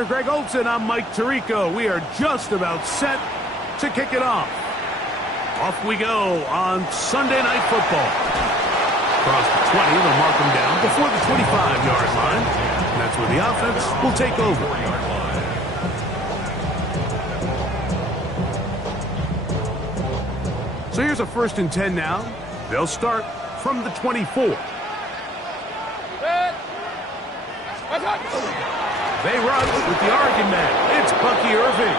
partner Greg Olson, I'm Mike Tirico. We are just about set to kick it off. Off we go on Sunday Night Football. Across the 20, they'll mark them down before the 25-yard line. And that's where the offense will take over. So here's a 1st and 10 now. They'll start from the 24. They run with the Oregon man. It's Bucky Irving.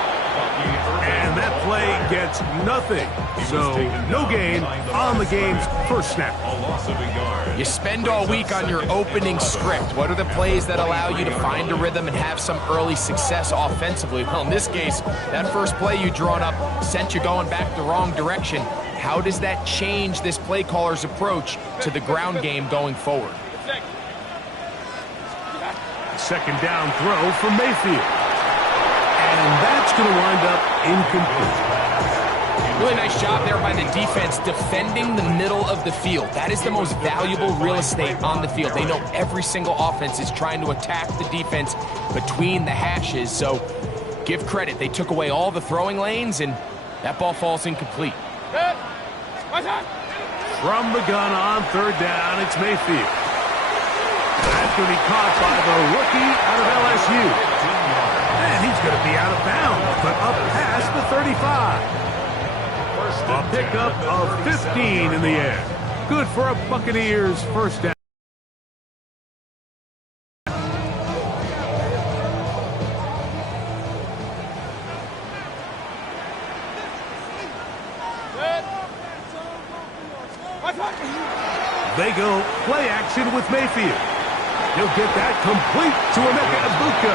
And that play gets nothing. So no gain on the game's first snap. You spend all week on your opening script. What are the plays that allow you to find a rhythm and have some early success offensively? Well, in this case, that first play you drawn up sent you going back the wrong direction. How does that change this play caller's approach to the ground game going forward? Second down throw from Mayfield. And that's going to wind up incomplete. Really nice job there by the defense defending the middle of the field. That is the most valuable real estate on the field. They know every single offense is trying to attack the defense between the hashes. So give credit. They took away all the throwing lanes, and that ball falls incomplete. From the gun on 3rd down, it's Mayfield. That's going to be caught by the rookie out of LSU. And he's going to be out of bounds, but up past the 35. A pickup of 15 in the air. Good for a Buccaneers 1st down. They go play action with Mayfield. He'll get that complete to Emeka Egbuka.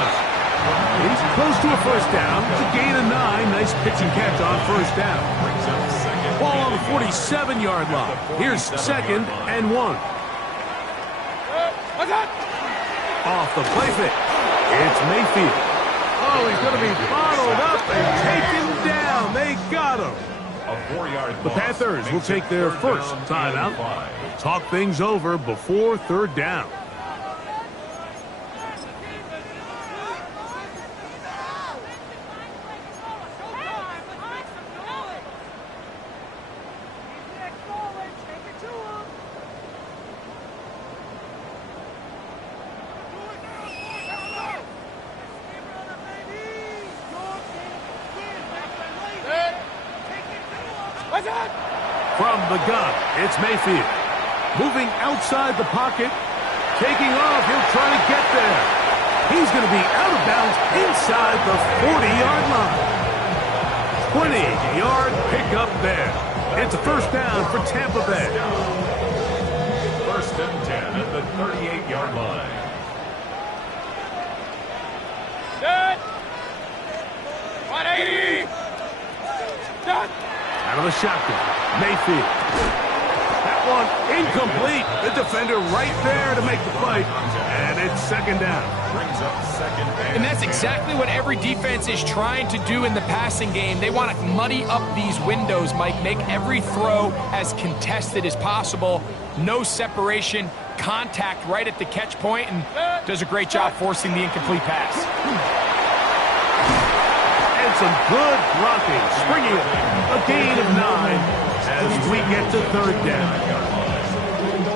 He's close to a 1st down. It's a gain of 9. Nice pitch and catch on 1st down. Ball on the 47-yard line. Here's 2nd and 1. Off the play fake. It's Mayfield. Oh, he's going to be bottled up and taken down. They got him. The Panthers will take their first timeout. Talk things over before 3rd down. From the gun, it's Mayfield. Moving outside the pocket. Taking off, he'll try to get there. He's going to be out of bounds inside the 40-yard line. 20-yard pickup there. It's a 1st down for Tampa Bay. 1st and 10 at the 38-yard line. Set. 180. Set. Out of the shotgun. Mayfield. That one incomplete. The defender right there to make the play. And it's 2nd down. Brings up 2nd And that's exactly what every defense is trying to do in the passing game. They want to muddy up these windows, Mike. Make every throw as contested as possible. No separation. Contact right at the catch point, and does a great job forcing the incomplete pass. Some good blocking, springing a gain of 9 as we get to 3rd down.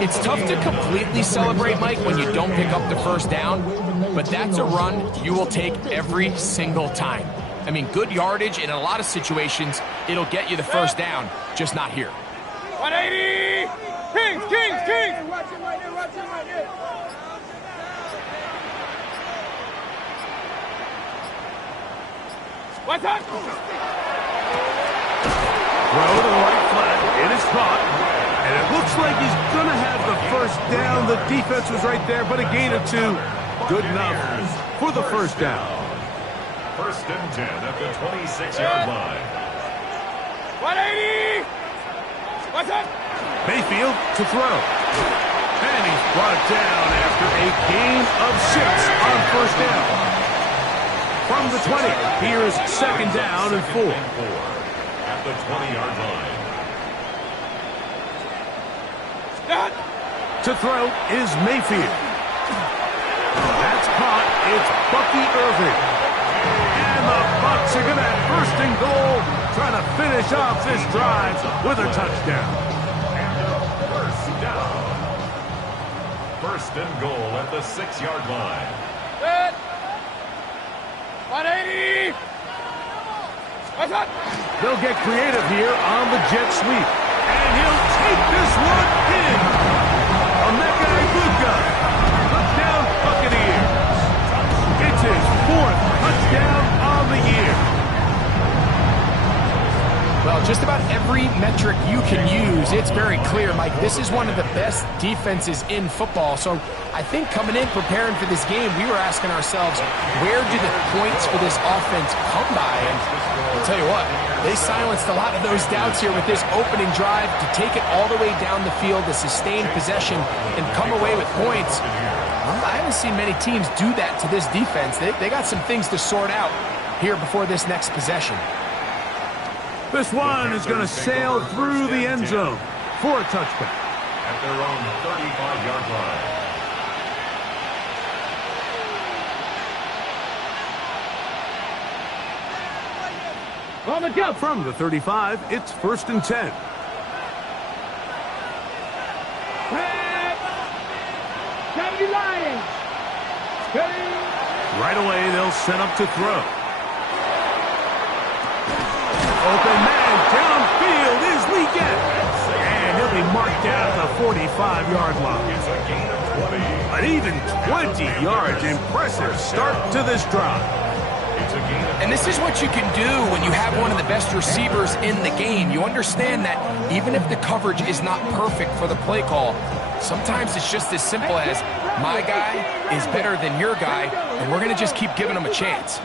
It's tough to completely celebrate, Mike, when you don't pick up the 1st down, but that's a run you will take every single time. I mean, good yardage, and in a lot of situations, it'll get you the 1st down, just not here. 180! Kings, Kings, Kings! Watch him right here, watch him right here. What's up? Throw to the right flat. It is caught. And it looks like he's going to have the 1st down. The defense was right there, but a gain of 2. Good enough for the 1st down. 1st and 10 at the 26-yard line. 180! What's up? Mayfield to throw. And he's brought down after a gain of 6 on 1st down. From the 20, here's 2nd down and 4. At the 20-yard line. To throw is Mayfield. That's caught. It's Bucky Irving. first and goal, trying to finish off this drive with a touchdown. First down. First and goal at the 6-yard line. Set. 180. They'll get creative here on the jet sweep. And he'll take this one in. Ebizz. Touchdown Buccaneers. It's his 4th touchdown on the year. Well, just about every metric you can use, it's very clear, Mike. This is one of the best defenses in football. So I think coming in, preparing for this game, we were asking ourselves, where do the points for this offense come by? And I'll tell you what, they silenced a lot of those doubts here with this opening drive to take it all the way down the field, to sustain possession, and come away with points. I haven't seen many teams do that to this defense. They got some things to sort out here before this next possession. This one is going to sail through the end zone for a touchback. At their own 35-yard line. On the go. From the 35, it's 1st and 10. Right away, they'll set up to throw. Open man downfield is Weekend. And he'll be marked down at the 45-yard line. It's a gain of 20. An even 20 yards. Impressive start to this drive. It's a gain of 20. And this is what you can do when you have one of the best receivers in the game. You understand that even if the coverage is not perfect for the play call, sometimes it's just as simple as my guy is better than your guy, and we're going to just keep giving him a chance.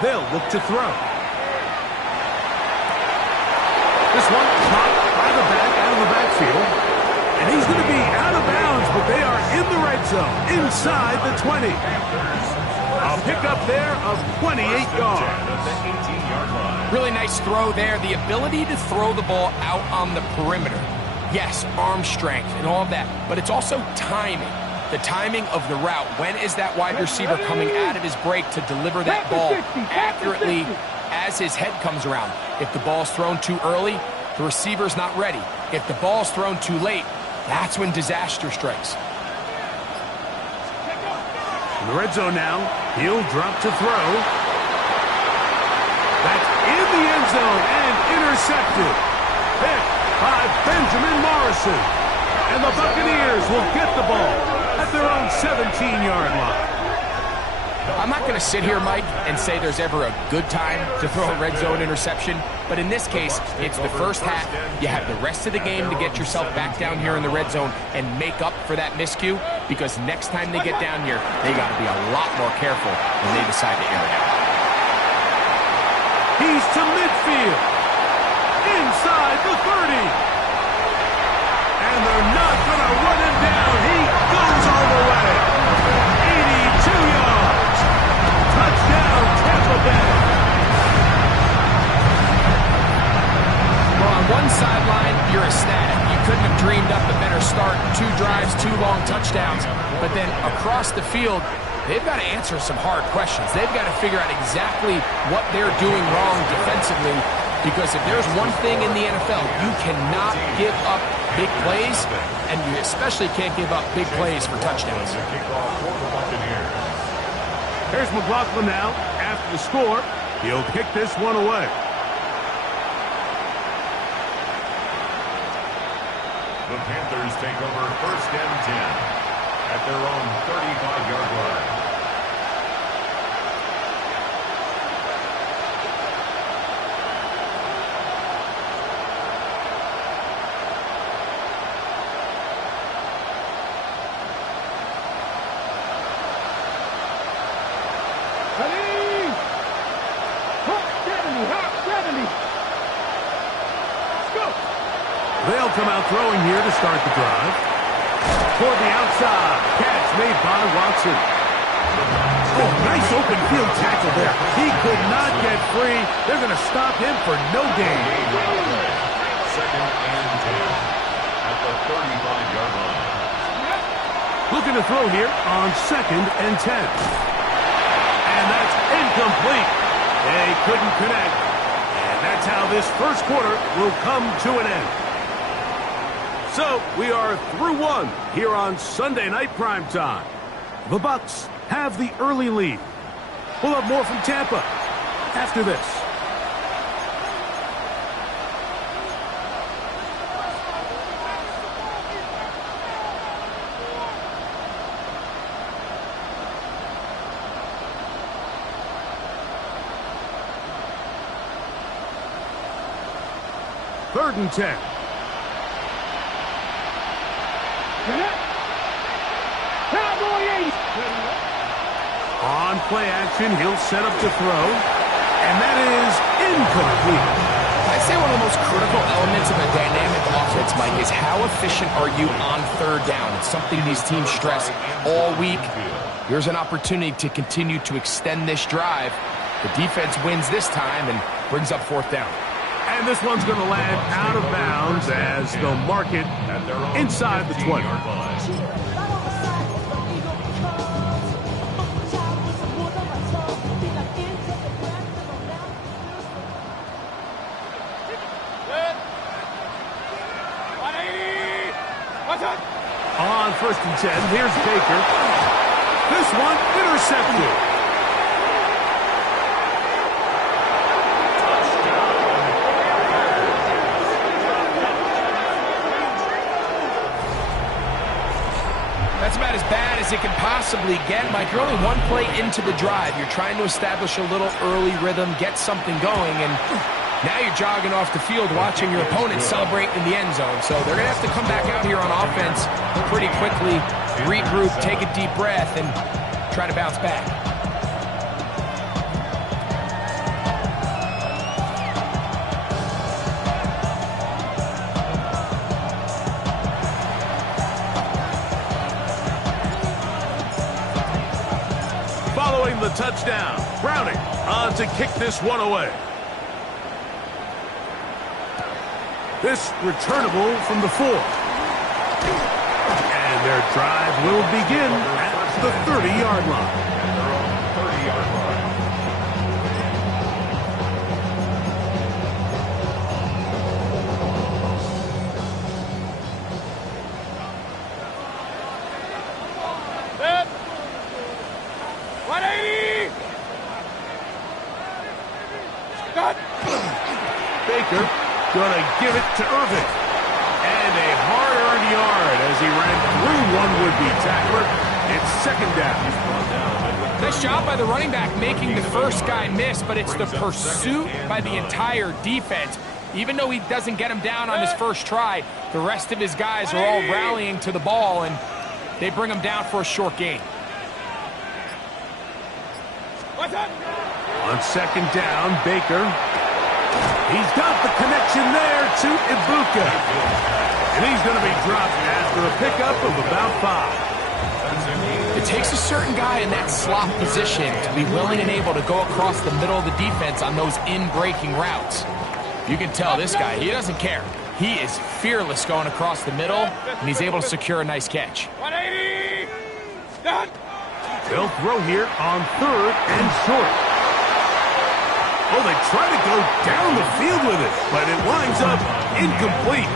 They'll look to throw. This one caught by the back out of the backfield. And he's going to be out of bounds, but they are in the red zone, inside the 20. A pickup there of 28 yards. Really nice throw there. The ability to throw the ball out on the perimeter. Yes, arm strength and all of that, but it's also timing. The timing of the route. When is that wide receiver coming out of his break to deliver that ball accurately as his head comes around? If the ball's thrown too early, the receiver's not ready. If the ball's thrown too late, that's when disaster strikes. In the red zone now, he'll drop to throw. That's in the end zone and intercepted. Picked by Benjamin Morrison. And the Buccaneers will get the ball at their own 17-yard line. I'm not going to sit here, Mike, and say there's ever a good time to throw a red zone interception, but in this case, it's the first half. You have the rest of the game to get yourself back down here in the red zone and make up for that miscue, because next time they get down here, they got to be a lot more careful when they decide to air it out. He's to midfield. Inside the 30. And they're not going to run him down. He goes all the way. 82 yards. Touchdown, Tampa Bay. Well, on one sideline, you're ecstatic. You couldn't have dreamed up a better start. 2 drives, 2 long touchdowns. But then across the field, they've got to answer some hard questions. They've got to figure out exactly what they're doing wrong defensively, because if there's one thing in the NFL, you cannot give up big plays, and you especially can't give up big plays for touchdowns. Here's McLaughlin now. After the score, he'll kick this one away. The Panthers take over 1st and 10 at their own 35-yard line. They'll come out throwing here to start the drive. Toward the outside. Catch made by Watson. Oh, nice open field tackle there. He could not get free. They're going to stop him for no gain. 2nd and 10 at the 35-yard line. Looking to throw here on 2nd and 10. And that's incomplete. They couldn't connect. And that's how this first quarter will come to an end. So we are through one here on Sunday Night Primetime. The Bucs have the early lead. We'll have more from Tampa after this. Third and 10. On play action, he'll set up to throw. And that is incomplete. I'd say one of the most critical elements of a dynamic offense, Mike, is how efficient are you on 3rd down? It's something these teams stress all week. Here's an opportunity to continue to extend this drive. The defense wins this time and brings up 4th down. And this one's going to land out of bounds as they'll mark it inside the 20. On 1st and 10, here's Baker. This one intercepted. That's about as bad as it can possibly get, Mike. You're only one play into the drive. You're trying to establish a little early rhythm, get something going, and now you're jogging off the field watching your opponent celebrate in the end zone. So they're going to have to come back out here on offense pretty quickly, regroup, take a deep breath, and try to bounce back. Following the touchdown, Browning on to kick this one away. This returnable from the 4. And their drive will begin at the 30-yard line. Set. 180. Cut. Baker gonna give it to Irvin. And a hard-earned yard as he ran through one would-be tackler. It's 2nd down. Nice job by the running back making the first guy miss, but it's the pursuit by the entire defense. Even though he doesn't get him down on his first try, the rest of his guys are all rallying to the ball, and they bring him down for a short gain. What's up? On 2nd down, Baker. He's got the connection there to Ibuka. And he's going to be dropped after a pickup of about 5. It takes a certain guy in that slot position to be willing and able to go across the middle of the defense on those in-breaking routes. You can tell this guy, he doesn't care. He is fearless going across the middle, and he's able to secure a nice catch. 180. Done. They'll throw here on 3rd and short. Oh, they try to go down the field with it, but it winds up incomplete.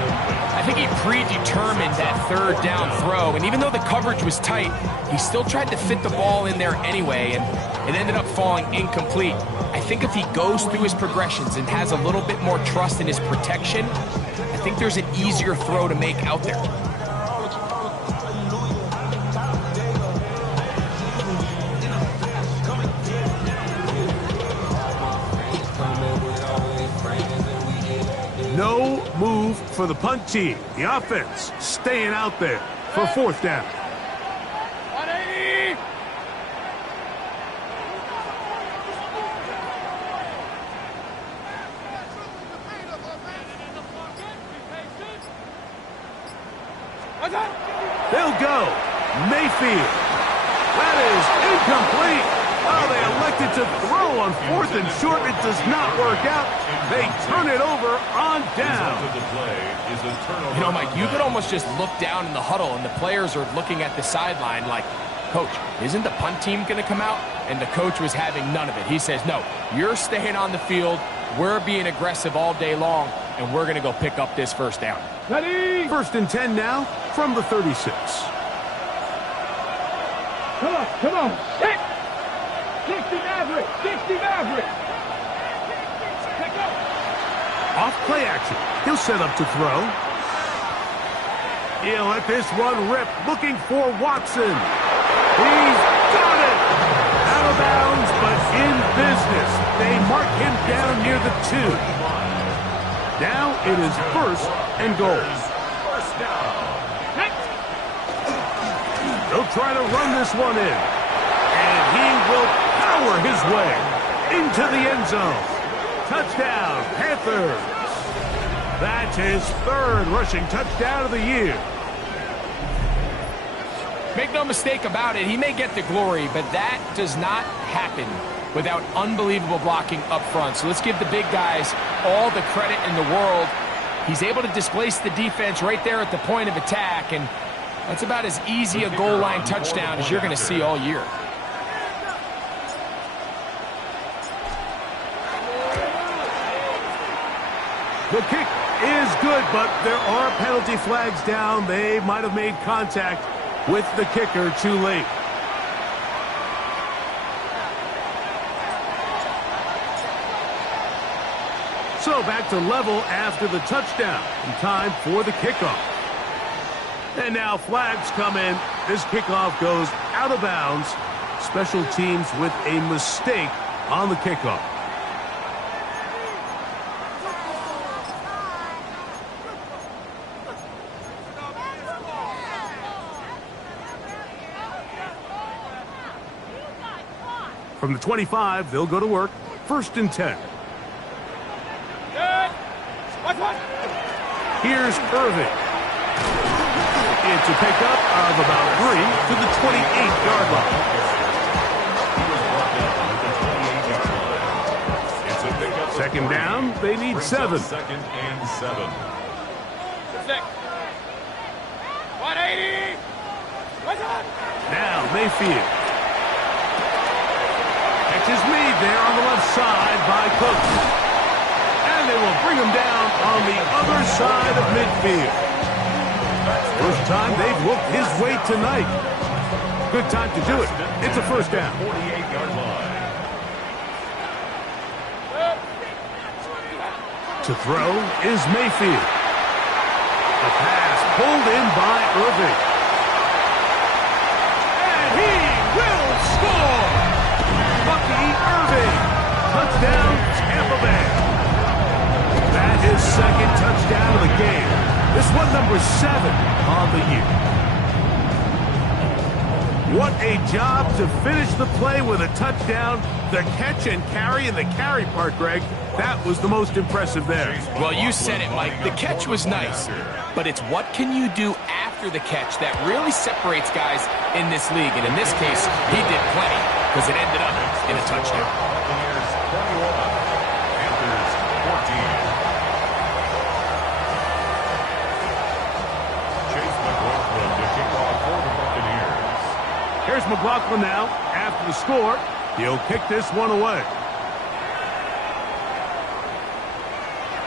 I think he predetermined that 3rd down throw, and even though the coverage was tight, he still tried to fit the ball in there anyway, and it ended up falling incomplete. I think if he goes through his progressions and has a little bit more trust in his protection, I think there's an easier throw to make out there. No move for the punt team. The offense staying out there for 4th down. 180. What's up? They'll go. Mayfield. That is incomplete. Oh, they elected to throw on 4th and short. It does not work out. They turn it over on down. You know, Mike, you could almost just look down in the huddle, and the players are looking at the sideline like, Coach, isn't the punt team going to come out? And the coach was having none of it. He says, no, you're staying on the field. We're being aggressive all day long, and we're going to go pick up this first down. Ready? 1st and 10 now from the 36. Come on. Hit. 60 Maverick. 60 Maverick. Pick up. Off play action. He'll set up to throw. He'll let this one rip, looking for Watson. He's got it! Out of bounds, but in business. They mark him down near the 2. Now it is 1st and goal. First down. They'll try to run this one in. And he will power his way into the end zone. Touchdown, Panthers. That's his 3rd rushing touchdown of the year. Make no mistake about it, he may get the glory, but that does not happen without unbelievable blocking up front. So let's give the big guys all the credit in the world. He's able to displace the defense right there at the point of attack, and that's about as easy a goal line touchdown as you're going to see all year. The kick is good, but there are penalty flags down. They might have made contact with the kicker too late. So back to level after the touchdown. And time for the kickoff. And now flags come in. This kickoff goes out of bounds. Special teams with a mistake on the kickoff. From the 25, they'll go to work. 1st and 10. Here's Irving. It's a pickup of about 3 to the 28-yard line. Second down, they need 7. 2nd and 7. 180. Now Mayfield. Catch is made there on the left side by Cook. And they will bring him down on the other side of midfield. First time they've whooped his way tonight. Good time to do it. It's a first down. 48-yard line. To throw is Mayfield. The pass pulled in by Irving. And he will score! Bucky Irving. Touchdown, Tampa Bay. That is 2nd touchdown of the game. This one number 7 on the year. What a job to finish the play with a touchdown. The catch and carry, and the carry part, Greg, that was the most impressive there. Well, you said it, Mike. The catch was nice, but it's what can you do after the catch that really separates guys in this league. And in this case, he did plenty because it ended up in a touchdown. Buccaneers 21, Panthers 14. Chase McLaughlin to kick off for the Buccaneers. Here's McLaughlin now. After the score, he'll kick this one away.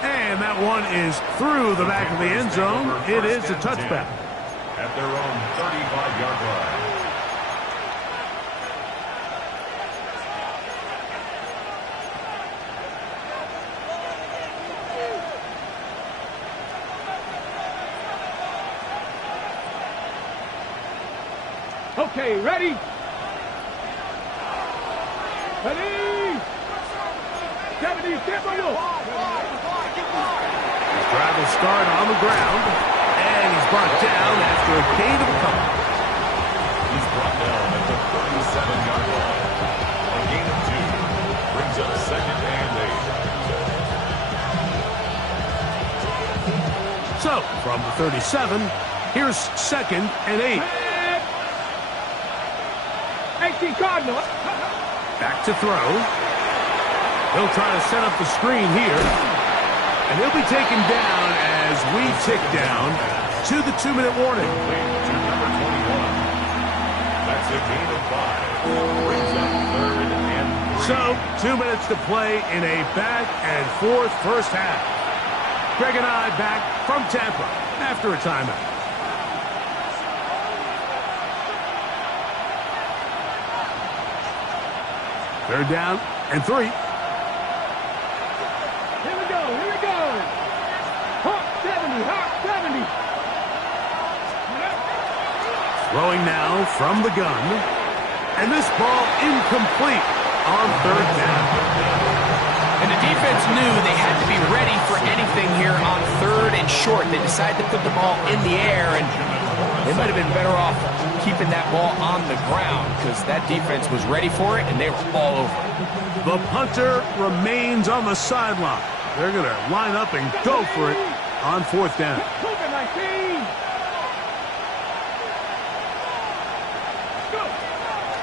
And that one is through the back of the end zone. It is a touchback. At their own 35-yard line. Okay, ready? Ready? 70, step on you. His drive will start on the ground, and he's brought down after a gain of a couple. He's brought down at the 37-yard line. A gain of 2 brings up 2nd and 8. So, from the 37, here's 2nd and 8. 18 Cardinals. Back to throw. He'll try to set up the screen here. And he'll be taken down as we tick down to the 2-minute warning. To number 21. That's a gain of 5. Brings up 3rd and 3. So, 2 minutes to play in a back-and-forth first half. Greg and I back from Tampa after a timeout. Third down and 3. Here we go, here we go. Hawk 70, Hawk 70. Throwing now from the gun. And this ball incomplete on third down. And the defense knew they had to be ready for anything here on 3rd and short. They decided to put the ball in the air, and they might have been better off keeping that ball on the ground because that defense was ready for it, and they were all over it. The punter remains on the sideline. They're going to line up and go for it on 4th down.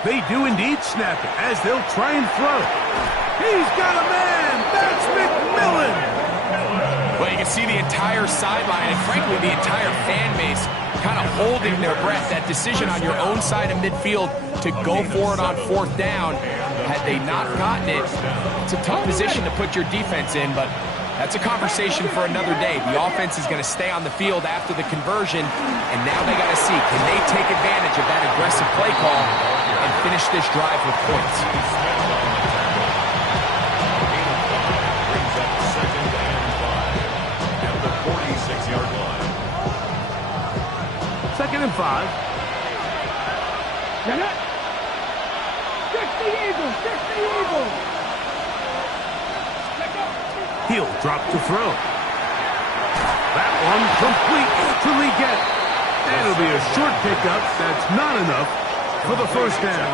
They do indeed snap it as they'll try and throw. He's got a man. That's McMillan. Well, you can see the entire sideline and, frankly, the entire fan base kind of holding their breath. That decision on your own side of midfield to go for it on 4th down, had they not gotten it, it's a tough position to put your defense in, but that's a conversation for another day. The offense is going to stay on the field after the conversion, and now they got to see, can they take advantage of that aggressive play call and finish this drive with points? Brings up 2nd and 5 at the 46-yard line. 2nd and 5. Get it. 60 Eagles, 60 Eagles. He'll drop to throw. That one complete to Leggett. And it'll be a short pickup. That's not enough for the first down.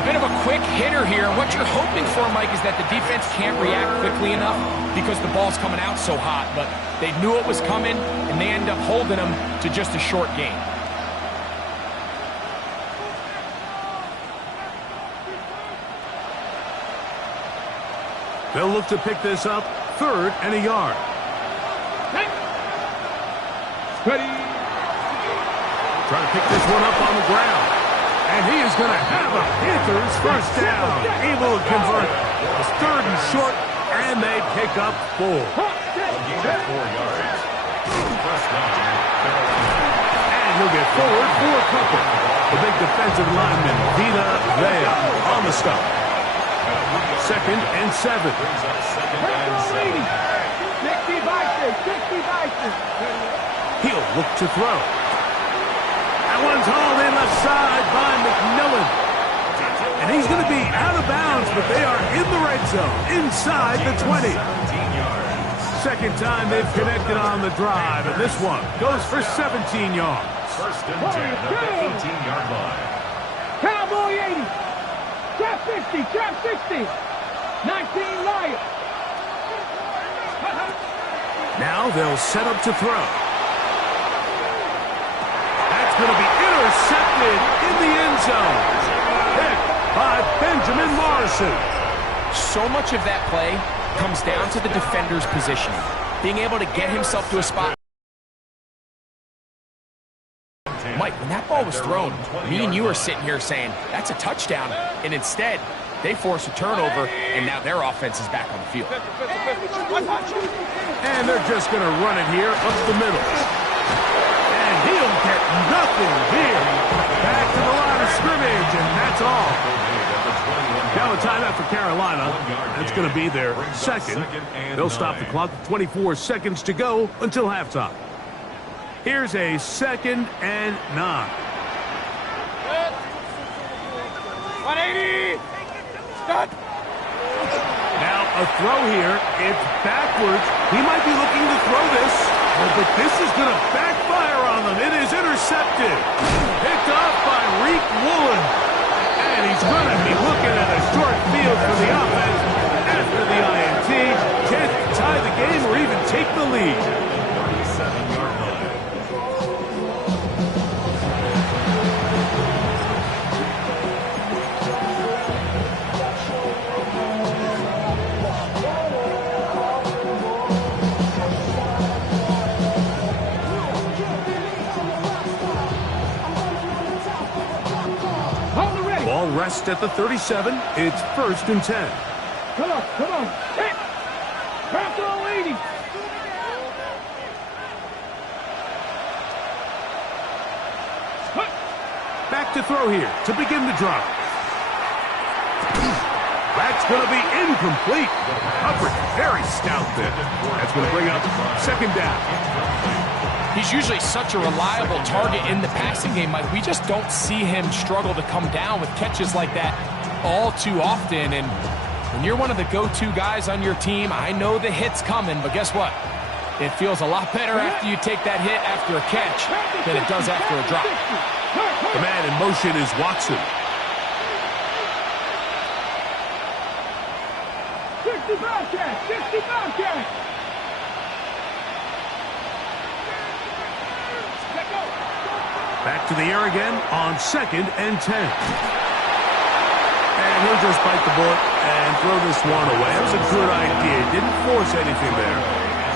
A bit of a quick hitter here. What you're hoping for, Mike, is that the defense can't react quickly enough because the ball's coming out so hot. But they knew it was coming, and they end up holding them to just a short gain. They'll look to pick this up 3rd and a yard. Ready. Trying to pick this one up on the ground. And he is going to have a Panthers first down. Able to convert. It's 3rd and short, and they pick up 4. A gain of 4 yards. First down, Carolina. And he'll get forward for a couple. The big defensive lineman, Vita Vea, on the stop. 2nd and 7. Brings up 2nd and 7. 60 Bison, 60 Bison. He'll look to throw. That one's hauled in left side by McMillan. And he's going to be out of bounds, but they are in the red zone, inside the 20. 17 yards. Second time they've connected on the drive, and this one goes for 17 yards. First and 10 at the 18-yard line. Cowboy 80. Trap 50, trap 60. 19 Lions. Now they'll set up to throw. That's going to be intercepted in the end zone. Picked by Benjamin Morrison. So much of that play comes down to the defender's positioning, being able to get himself to a spot. Mike, when that ball was thrown, me and you were sitting here saying, that's a touchdown, and instead, they force a turnover, and now their offense is back on the field. And they're just going to run it here up the middle. And he'll get nothing here. Back to the line of scrimmage, and that's all. Now a timeout for Carolina. That's going to be their second. They'll stop the clock with 24 seconds to go until halftime. Here's a 2nd and 9. 180. Stop. Now a throw here. It's backwards. He might be looking to throw this, but this is going to backfire on them. It is intercepted. Picked off by Reek Woolen. And he's going to be looking at a short field for the offense after the INT. Can't tie the game or even take the lead. 37-yard line. They'll rest at the 37. It's 1st and 10. Come on, come on. Hit. Panther leading. Back to throw here to begin the drive. That's going to be incomplete. Coverage very stout there. That's going to bring up 2nd down. He's usually such a reliable target in the passing game, Mike. We just don't see him struggle to come down with catches like that all too often. And when you're one of the go-to guys on your team, I know the hit's coming, but guess what? It feels a lot better after you take that hit after a catch than it does after a drop. The man in motion is Watson. 65 catch, 65 catch. Back to the air again on 2nd and 10. And he'll just bite the bullet and throw this one away. That was a good idea. Didn't force anything there.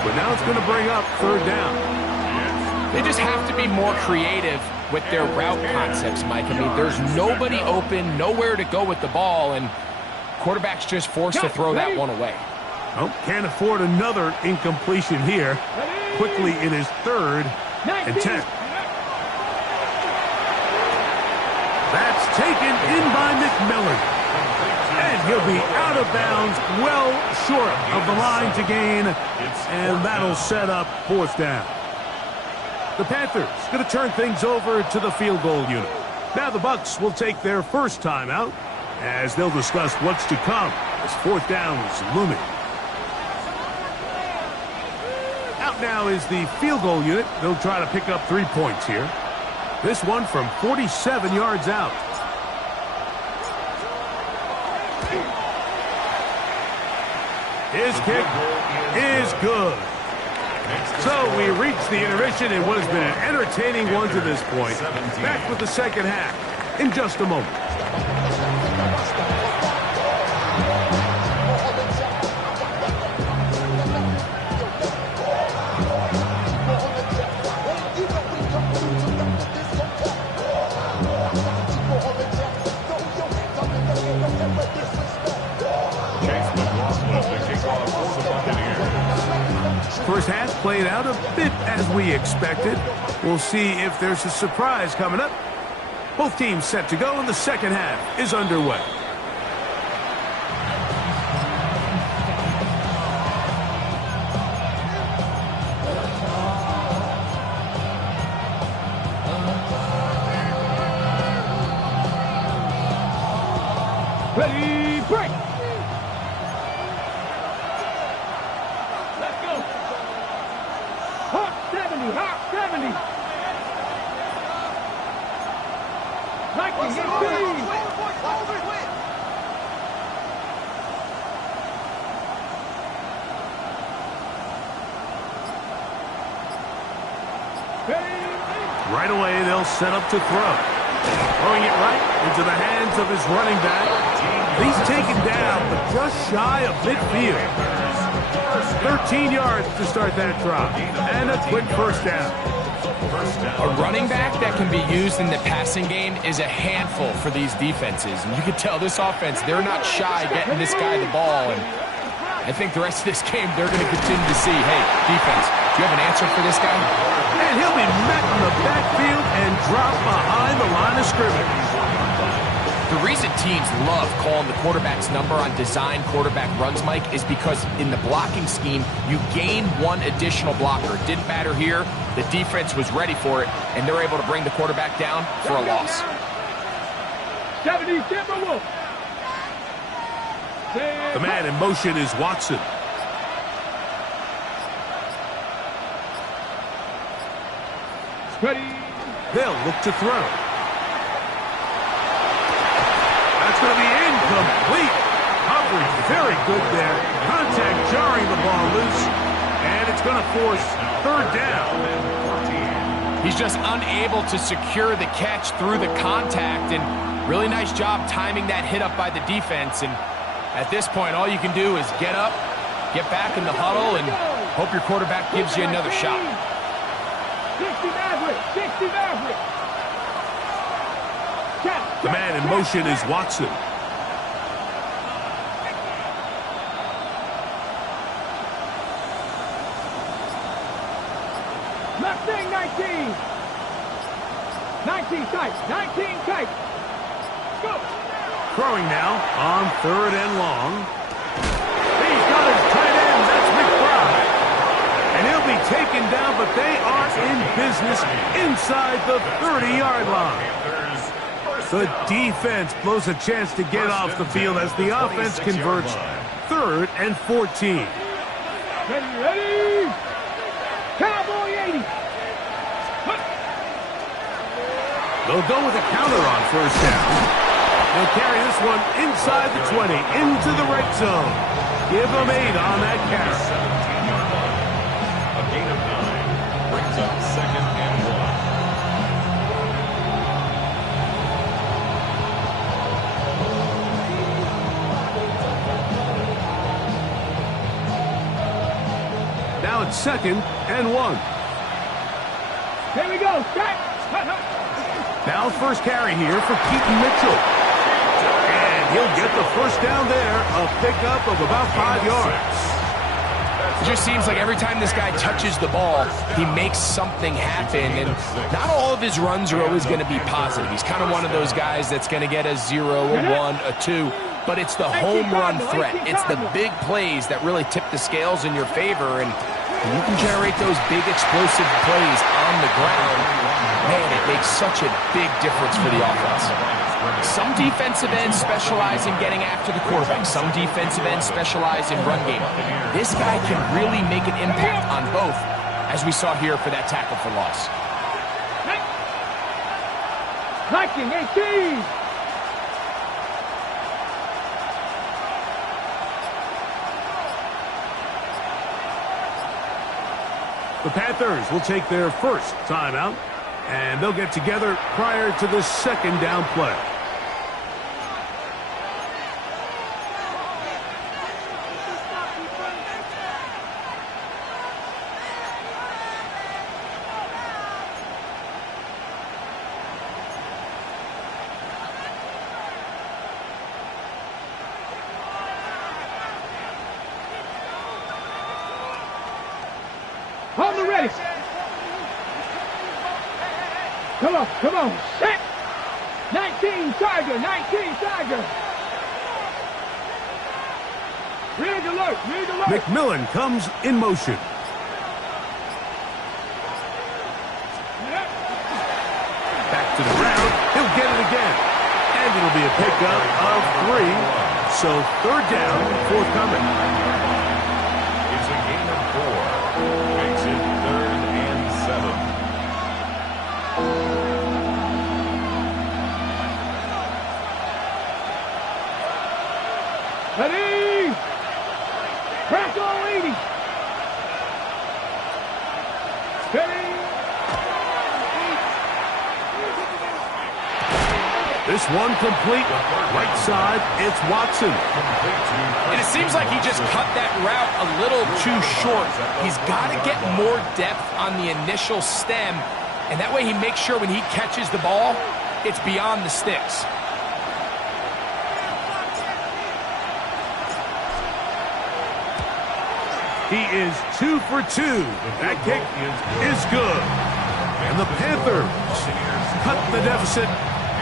But now it's going to bring up 3rd down. They just have to be more creative with their route concepts, Mike. I mean, there's nobody open, nowhere to go with the ball, and quarterback's just forced to throw that one away. Oh, can't afford another incompletion here. Quickly in his 3rd and 10. That's taken in by McMillan. And he'll be out of bounds, well short of the line to gain. And that'll set up 4th down. The Panthers going to turn things over to the field goal unit. Now the Bucs will take their first timeout as they'll discuss what's to come as 4th down is looming. Out now is the field goal unit. They'll try to pick up 3 points here. This one from 47 yards out. His kick is good. So we reach the intermission in what has been an entertaining one to this point. Back with the 2nd half in just a moment. First half played out a bit as we expected. We'll see if there's a surprise coming up. Both teams set to go, and the 2nd half is underway. Ready, break. Let's go. Hot 70, hot 70. Nike, get Right away, they'll set up to throw. Throwing it right into the hands of his running back. He's taken down, but just shy of midfield. 13 yards to start that drop. And a quick 1st down. A running back that can be used in the passing game is a handful for these defenses. And you can tell this offense, they're not shy getting this guy the ball. And I think the rest of this game, they're going to continue to see, hey, defense, do you have an answer for this guy? And he'll be met in the backfield and dropped behind the line of scrimmage. The reason teams love calling the quarterback's number on design quarterback runs, Mike, is because in the blocking scheme, you gain one additional blocker. It didn't matter here. The defense was ready for it, and they're able to bring the quarterback down for a loss. 70, Timberwolf. The man in motion is Watson. Ready. They'll look to throw. That's going to be incomplete. Coverage very good there. Contact jarring the ball loose. And it's going to force 3rd down. He's just unable to secure the catch through the contact. And really nice job timing that hit up by the defense. And at this point, all you can do is get up, get back in the huddle, and hope your quarterback gives you another shot. 60 Maverick, 60 Maverick. Catch. The man in motion is Watson. Left thing, 19. 19 tight. 19 tight. Go. Throwing now on 3rd and long. He's got his tight end. That's McBride. And he'll be taken down, but they are in business inside the 30-yard line. The defense blows a chance to get off the field as the offense converts 3rd and 14. Ready. Cowboy 80. They'll go with a counter on 1st down. They'll carry this one inside the 20, into the right zone. Give them 8 on that carry. 17-yard line. A gain of 9 brings up 2nd and 1. Now it's 2nd and 1. Here we go. Strike. Now first carry here for Keaton Mitchell. And he'll get the first down there, a pickup of about 5 yards. It just seems like every time this guy touches the ball, he makes something happen, and not all of his runs are always going to be positive. He's kind of one of those guys that's going to get a 0, a 1, a 2, but it's the home run threat. It's the big plays that really tip the scales in your favor, and when you can generate those big explosive plays on the ground, man, it makes such a big difference for the offense. Some defensive ends specialize in getting after the quarterback. Some defensive ends specialize in run game. This guy can really make an impact on both, as we saw here for that tackle for loss. Viking 18. The Panthers will take their first timeout, and they'll get together prior to the 2nd down play. Hold the ready. Come on. Set. 19 Tiger. 19 Tiger. Rig alert. McMillan comes in motion. Back to the ground. He'll get it again. And it'll be a pickup of 3. So 3rd down, forthcoming. It's a gain of 4. Makes it 3rd and 7. Ready. Crackle 80. Ready. This one complete. Right side, it's Watson. And it seems like he just cut that route a little too short. He's got to get more depth on the initial stem, and that way he makes sure when he catches the ball, it's beyond the sticks. He is 2 for 2. That kick is good. And the Panthers cut the deficit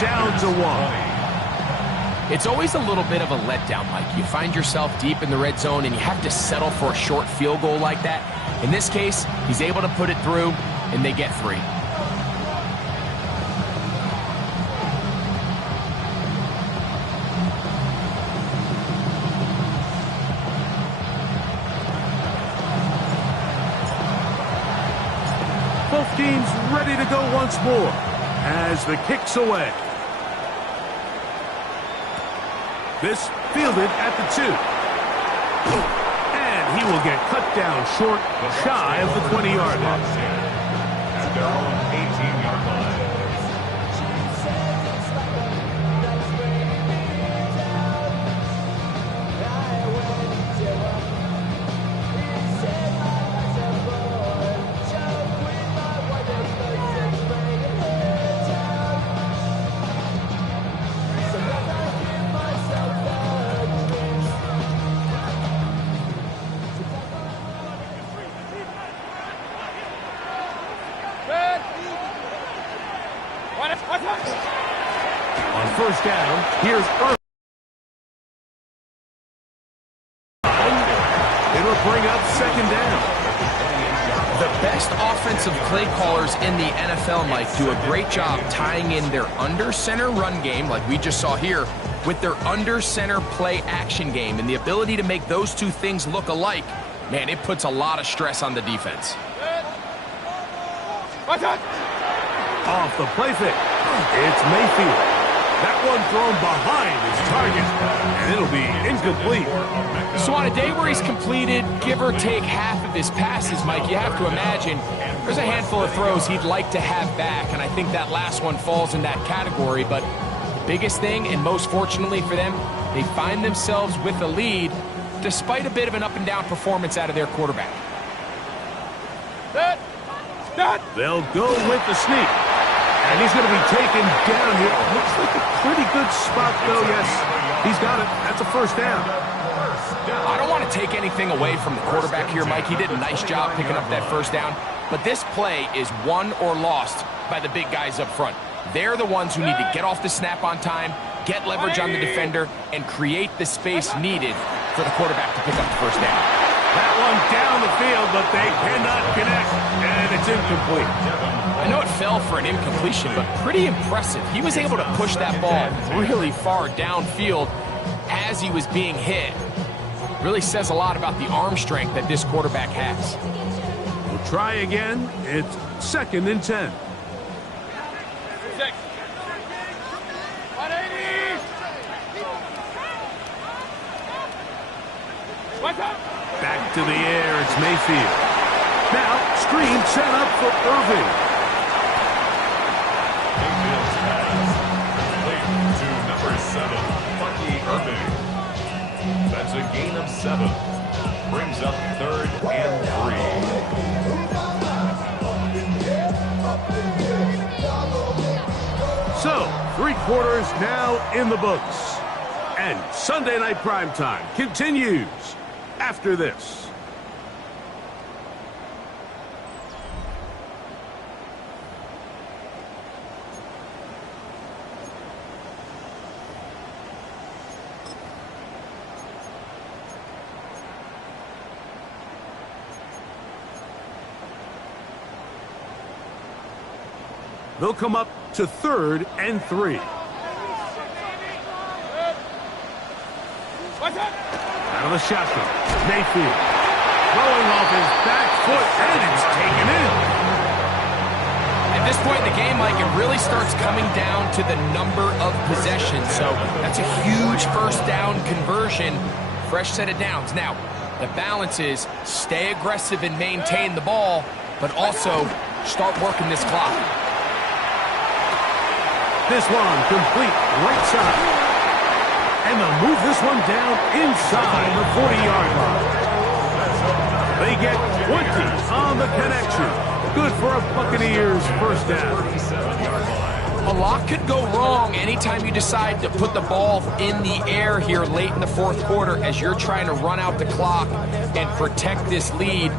down to 1. It's always a little bit of a letdown, Mike. You find yourself deep in the red zone and you have to settle for a short field goal like that. In this case, he's able to put it through, and they get 3. Both teams ready to go once more as the kick's away. This fielded at the 2. And he will get cut down short, shy of the 20-yard line. At their own 18-yard line. first down. Here's Irving. It'll bring up second down. The best offensive play callers in the NFL, Mike, do a great job tying in their under-center run game, like we just saw here, with their under-center play action game. And the ability to make those two things look alike, man, it puts a lot of stress on the defense. Off the play fake. It's Mayfield. That one thrown behind his target, and it'll be incomplete. So on a day where he's completed, give or take half of his passes, Mike, you have to imagine there's a handful of throws he'd like to have back, and I think that last one falls in that category. But the biggest thing, and most fortunately for them, they find themselves with a lead despite a bit of an up-and-down performance out of their quarterback. They'll go with the sneak. And he's going to be taken down here. Looks like a pretty good spot, though. Yes, he's got it. That's a first down. I don't want to take anything away from the quarterback here, Mike. He did a nice job picking up that first down. But this play is won or lost by the big guys up front. They're the ones who need to get off the snap on time, get leverage on the defender, and create the space needed for the quarterback to pick up the first down. That one down the field, but they cannot connect, and it's incomplete. I know it fell for an incompletion, but pretty impressive. He was able to push that ball really far downfield as he was being hit. Really says a lot about the arm strength that this quarterback has. We'll try again. It's 2nd and 10. Back to the air, it's Mayfield. Now, screen set up for Irving. Mayfield's pass complete to number 7, Bucky Irving. That's a gain of 7. Brings up 3rd and 3. So, 3 quarters now in the books. And Sunday Night Primetime continues after this. They'll come up to 3rd and 3. Out of the shotgun, Mayfield throwing off his back foot, and it's taken in. At this point in the game, Mike, it really starts coming down to the number of possessions. So that's a huge first down conversion, fresh set of downs. Now, the balance is stay aggressive and maintain the ball, but also start working this clock. This one complete right side. And they'll move this one down inside the 40-yard line. They get 20 on the connection. Good for a Buccaneers first down. A lot could go wrong anytime you decide to put the ball in the air here late in the 4th quarter as you're trying to run out the clock and protect this lead.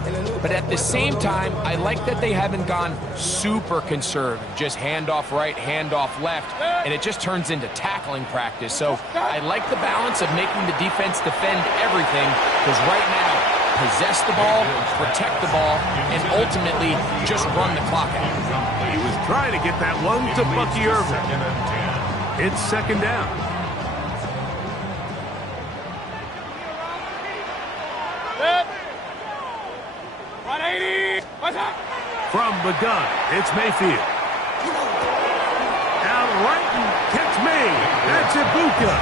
But at the same time, I like that they haven't gone super conservative. Just handoff right, handoff left, and it just turns into tackling practice. So I like the balance of making the defense defend everything, because right now, possess the ball, protect the ball, and ultimately just run the clock out. He was trying to get that one to Bucky Irving. It's 2nd down. From the gun, it's Mayfield. Out right and catch made. That's Ibuka.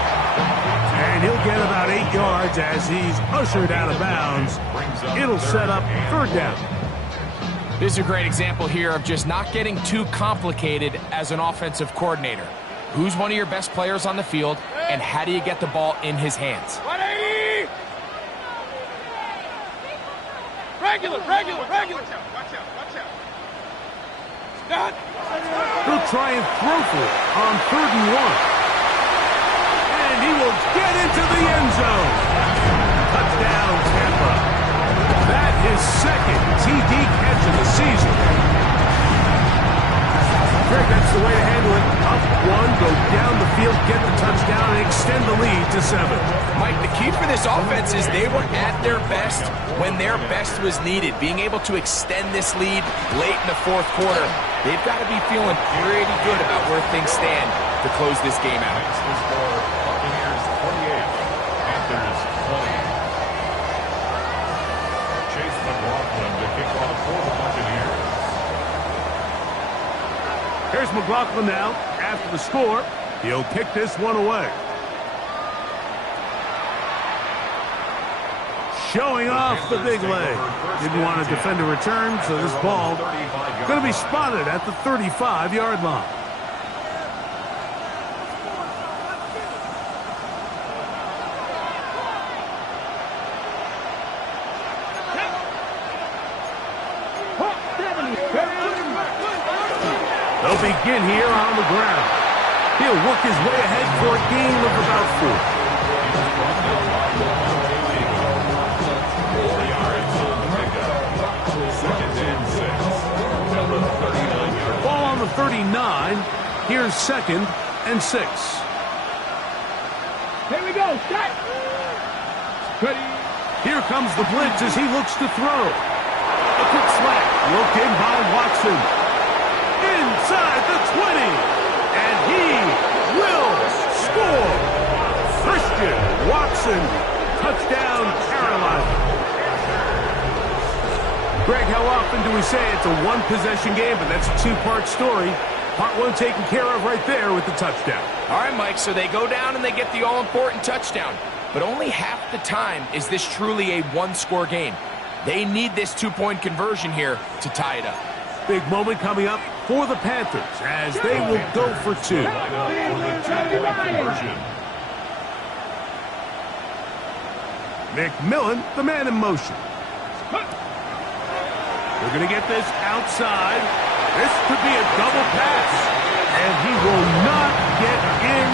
And he'll get about 8 yards as he's ushered out of bounds. It'll set up 3rd down. This is a great example here of just not getting too complicated as an offensive coordinator. Who's one of your best players on the field, and how do you get the ball in his hands? 180! Regular. Watch out. Stop. He'll try and throw for it on 3rd and 1. And he will get into the end zone. Touchdown, Tampa. That is 2nd TD catch of the season. Greg, that's the way to handle it. Up one, go down the field, 7. Mike, the key for this offense is they were at their best when their best was needed. Being able to extend this lead late in the fourth quarter, they've got to be feeling pretty good about where things stand to close this game out. Makes the score Buccaneers 48, Panthers 20. Chase McLaughlin to kick off for the Buccaneers. Here's McLaughlin now. After the score, he'll kick this one away. Showing off the big leg. Didn't want to defend a return, so this ball going to be spotted at the 35-yard line. They'll begin here on the ground. He'll work his way ahead for a gain of about 4. Ball on the 39. Here's 2nd and 6. Here we go. Shot. Ready. Here comes the blitz as he looks to throw. A quick slant. Looked in by Watson. Inside the 20. And he will score. Christian Watson. Touchdown, Carolina. Greg, how often do we say it's a one-possession game, but that's a two-part story? Part one taken care of right there with the touchdown. All right, Mike, so they go down and they get the all-important touchdown. But only half the time is this truly a one-score game. They need this two-point conversion here to tie it up. Big moment coming up for the Panthers as they will go for 2. McMillan, the man in motion. They're going to get this outside. This could be a double pass. And he will not get in.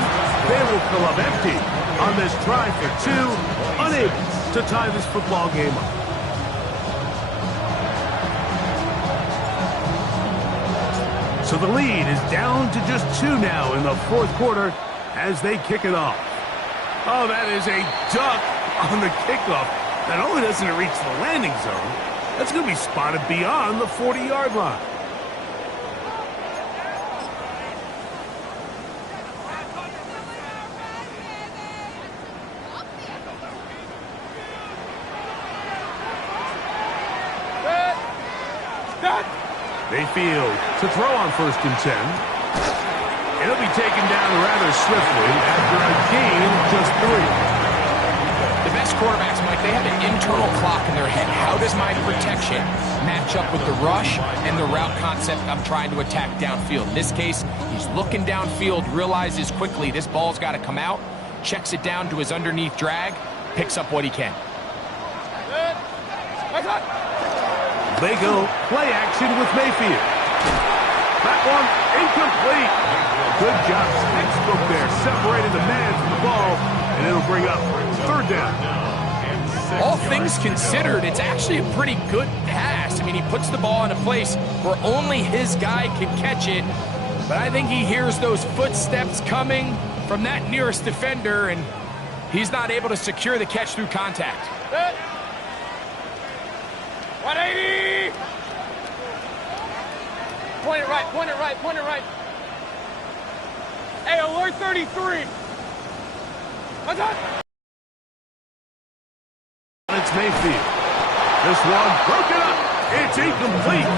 They will fill up empty on this try for 2. Unable to tie this football game up. So the lead is down to just 2 now in the fourth quarter as they kick it off. Oh, that is a duck on the kickoff. Not only doesn't it reach the landing zone, that's going to be spotted beyond the 40-yard line. Mayfield to throw on 1st and 10. It'll be taken down rather swiftly after a gain of just 3. The best quarterbacks, Mike, they have an internal clock in their head. How does my protection match up with the rush and the route concept I'm trying to attack downfield? In this case, he's looking downfield, realizes quickly this ball's got to come out, checks it down to his underneath drag, picks up what he can. They go play action with Mayfield. That one incomplete. Good job. Textbook there. Separated the man from the ball, and it'll bring up 3rd down. All things considered, it's actually a pretty good pass. I mean, he puts the ball in a place where only his guy can catch it. But I think he hears those footsteps coming from that nearest defender, and he's not able to secure the catch through contact. 180! Point it right, point it right, point it right. Hey, alert 33. What's up? It's Mayfield. This one broken up. It's incomplete.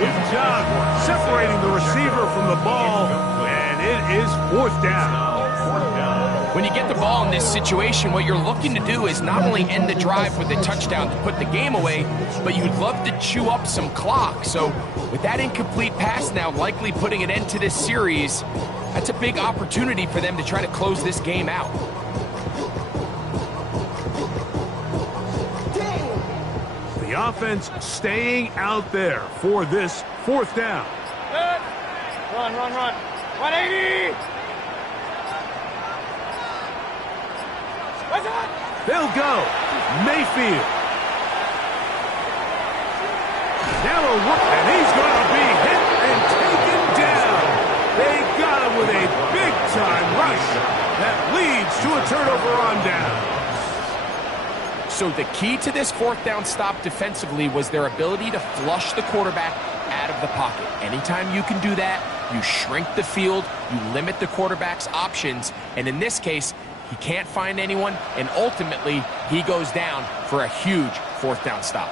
Good job separating the receiver from the ball, and it is 4th down. When you get the ball in this situation, what you're looking to do is not only end the drive with a touchdown to put the game away, but you'd love to chew up some clock. So with that incomplete pass now likely putting an end to this series, that's a big opportunity for them to try to close this game out. The offense staying out there for this 4th down. Run, run, run. 180! They'll go. Mayfield. Now a look, and he's going to be hit and taken down. They got him with a big-time rush that leads to to a turnover on down. So the key to this fourth down stop defensively was their ability to flush the quarterback out of the pocket. Anytime you can do that, you shrink the field, you limit the quarterback's options, and in this case, he can't find anyone, and ultimately, he goes down for a huge fourth down stop.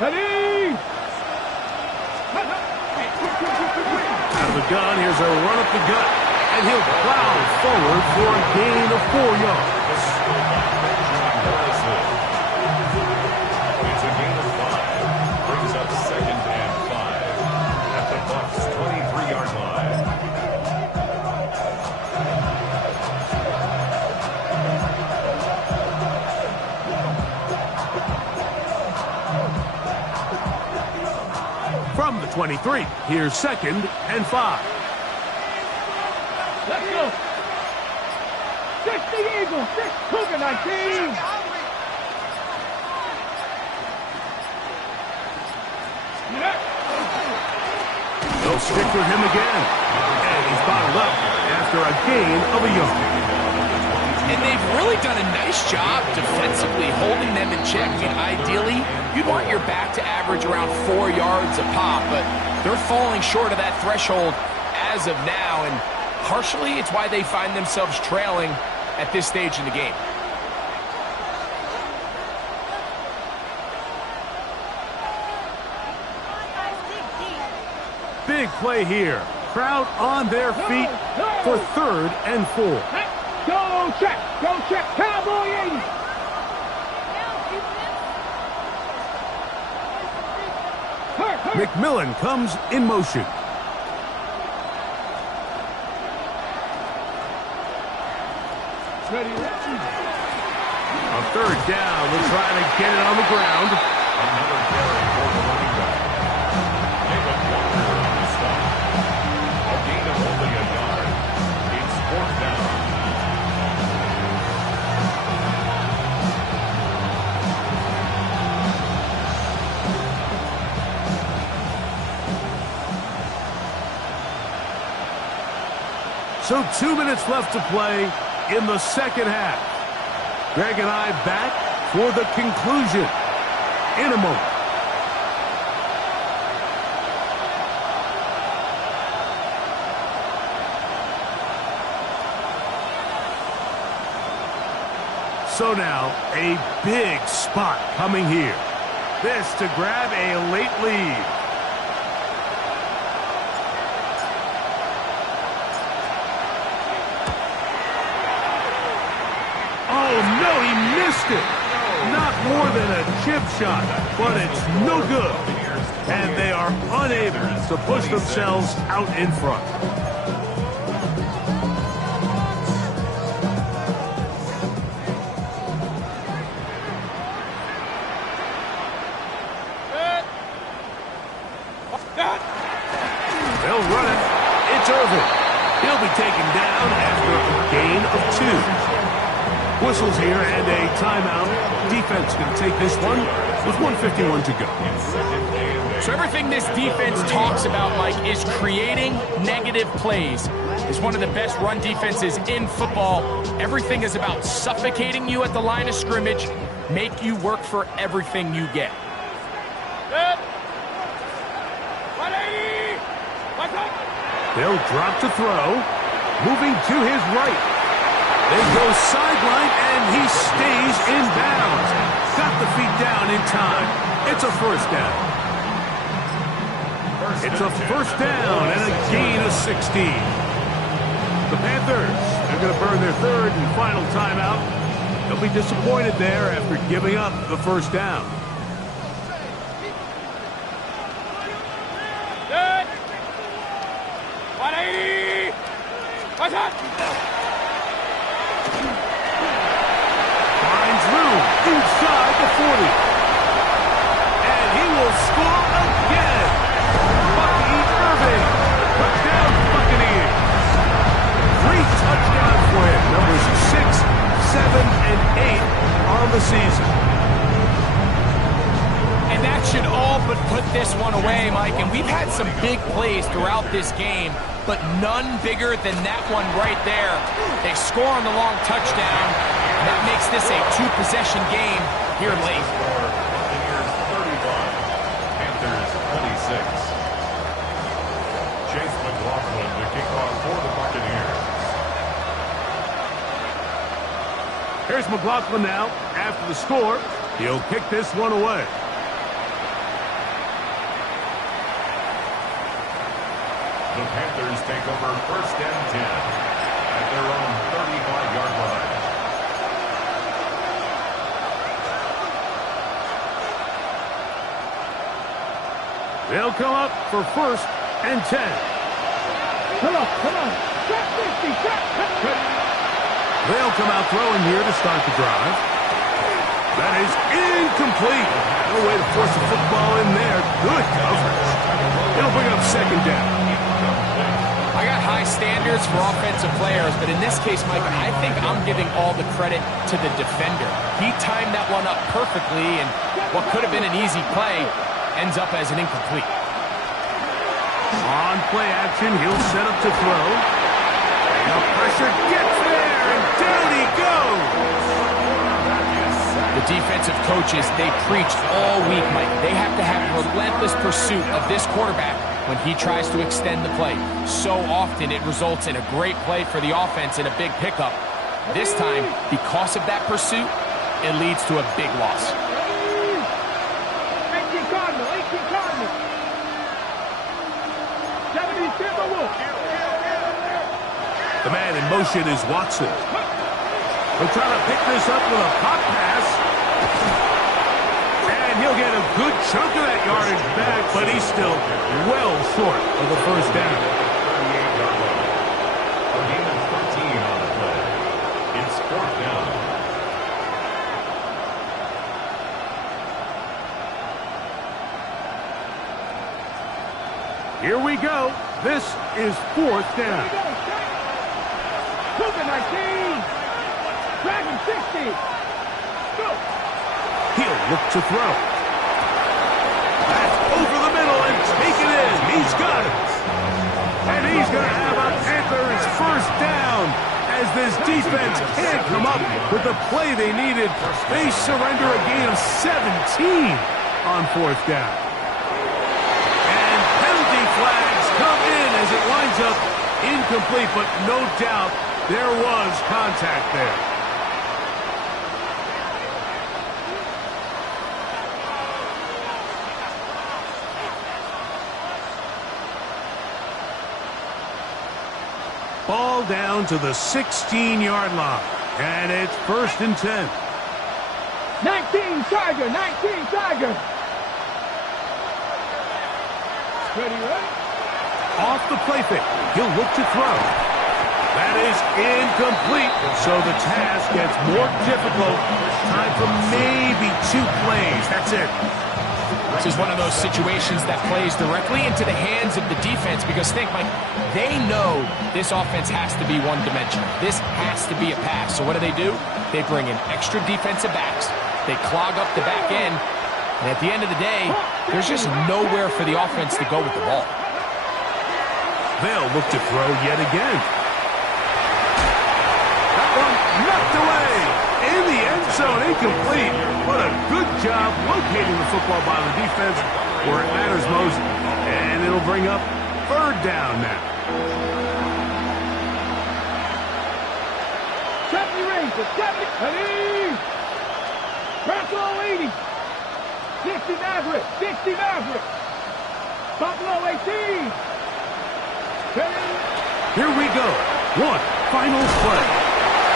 Ready! Out of the gun, here's a run up the gut, and he'll plow forward for a gain of 4 yards. It's a gain of 5. Brings up 2nd and 5 at the Bucs' 23-yard line. From the 23, here's 2nd and 5. Let's go! 60 Eagles, 6 Cougar 19! They'll stick with him again. And he's bottled up after a gain of a yard. And they've really done a nice job defensively holding them in check. I mean, ideally, you'd want your back to average around 4 yards a pop, but they're falling short of that threshold as of now, and partially it's why they find themselves trailing at this stage in the game. Big play here. Crowd on their feet for 3rd and 4. Go check, cowboy 80! McMillan comes in motion. Ready? On 3rd down, they'll try to get it on the ground. Another carry for the running back. Jacob Walker on the stop. A gain of only a yard. It's 4th down. So 2 minutes left to play in the second half. Greg and I back for the conclusion in a moment. So now, a big spot coming here. This to grab a late lead. Oh, no, he missed it. Not more than a chip shot, but it's no good. And they are unable to push themselves out in front. They'll run it. It's Irvin. He'll be taken down after a gain of 2. Whistles here and a timeout. Defense going to take this one with 1:51 to go. So everything this defense talks about, Mike, is creating negative plays. It's one of the best run defenses in football. Everything is about suffocating you at the line of scrimmage, make you work for everything you get. They'll drop to throw. Moving to his right. They go sideline, and he stays in bounds. Got the feet down in time. It's a first down. It's a first down and a gain of 16. The Panthers, they're going to burn their 3rd and final timeout. They'll be disappointed there after giving up the first down. Good. 180! What's up? Finds room inside the 40. And he will score again. Bucky Irving. Touchdown, Buccaneers. 3 touchdowns for him. Numbers 6, 7, and 8 on the season. And that should all but put this one away, Mike. And we've had some big plays throughout this game, but none bigger than that one right there. They score on the long touchdown, and that makes this a two-possession game here late. Buccaneers 35, Panthers 26. Chase McLaughlin to kick off for the Buccaneers. Here's McLaughlin now. After the score, he'll kick this one away. The Panthers take over 1st and 10 at their own 35-yard line. They'll come up for 1st and 10. Come on. Trap 50, trap. They'll come out throwing here to start the drive. That is incomplete. No way to force the football in there. Good coverage. It'll bring up 2nd down. I got high standards for offensive players, but in this case, Mike, I think I'm giving all the credit to the defender. He timed that one up perfectly, and what could have been an easy play ends up as an incomplete. On play action, he'll set up to throw. And the pressure gets there, and down he goes. The defensive coaches, they preached all week, Mike. They have to have relentless pursuit of this quarterback when he tries to extend the play. So often it results in a great play for the offense and a big pickup. This time, because of that pursuit, it leads to a big loss. 18 Cardinal. 70 Timberwolves. The man in motion is Watson. He'll try to pick this up with a pop pass. And he'll get a good chunk of that yardage back, but he's still well short of the 1st down. 38-yard line. A gain of 13 on the play. It's 4th down. Here we go. This is 4th down. Cougar 19. Dragon 60. Go. He'll look to throw. That's over the middle and taken in. He's got it. And he's going to have a Panthers 1st down as this defense can't come up with the play they needed. They surrender a gain of 17 on 4th down. And penalty flags come in as it winds up incomplete, but no doubt there was contact there. Ball down to the 16-yard line, and it's 1st and 10. 19 Tiger. Ready, right? Off the play fake. He'll look to throw. That is incomplete, so the task gets more difficult. Time for maybe 2 plays. That's it. This is one of those situations that plays directly into the hands of the defense because think, Mike, they know this offense has to be one-dimensional. This has to be a pass. So what do? They bring in extra defensive backs. They clog up the back end. And at the end of the day, there's just nowhere for the offense to go with the ball. They'll look to throw yet again. That one knocked away. In the end zone, incomplete. What a good job locating the football by the defense where it matters most. And it'll bring up 3rd down now. 70 Rangers. 70. Ready. Buffalo 80. 60 Maverick. Buffalo 18. Ready. Here we go. One final play.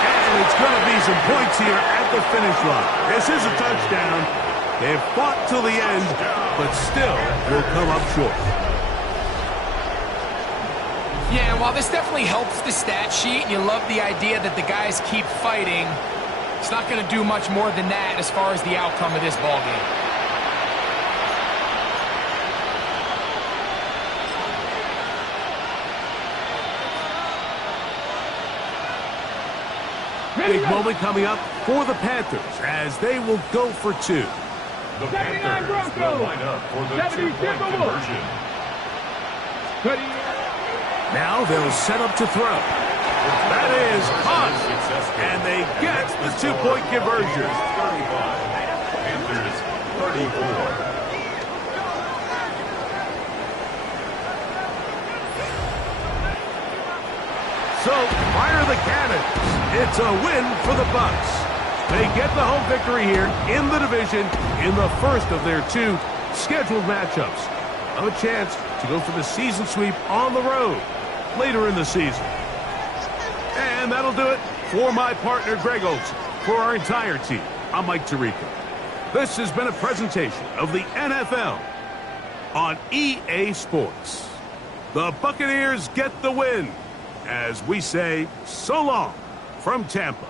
And it's going to be some points here at the finish line. This is a touchdown. They've fought till the end, but still will come up short. Yeah, while this definitely helps the stat sheet, and you love the idea that the guys keep fighting, it's not going to do much more than that as far as the outcome of this ball game. Big moment coming up for the Panthers as they will go for 2. The 79 Panthers will Broncos. line up for the 70 2-point Timberwolves. conversion. Now they'll set up to throw. That is caught. And they get the two-point conversion. 35. Panthers 34. So, fire the cannons. It's a win for the Bucks. They get the home victory here in the division in the first of their two scheduled matchups. A chance to go for the season sweep on the road later in the season. And that'll do it for my partner, Greg Olson. For our entire team, I'm Mike Tirico. This has been a presentation of the NFL on EA Sports. The Buccaneers get the win, as we say so long from Tampa.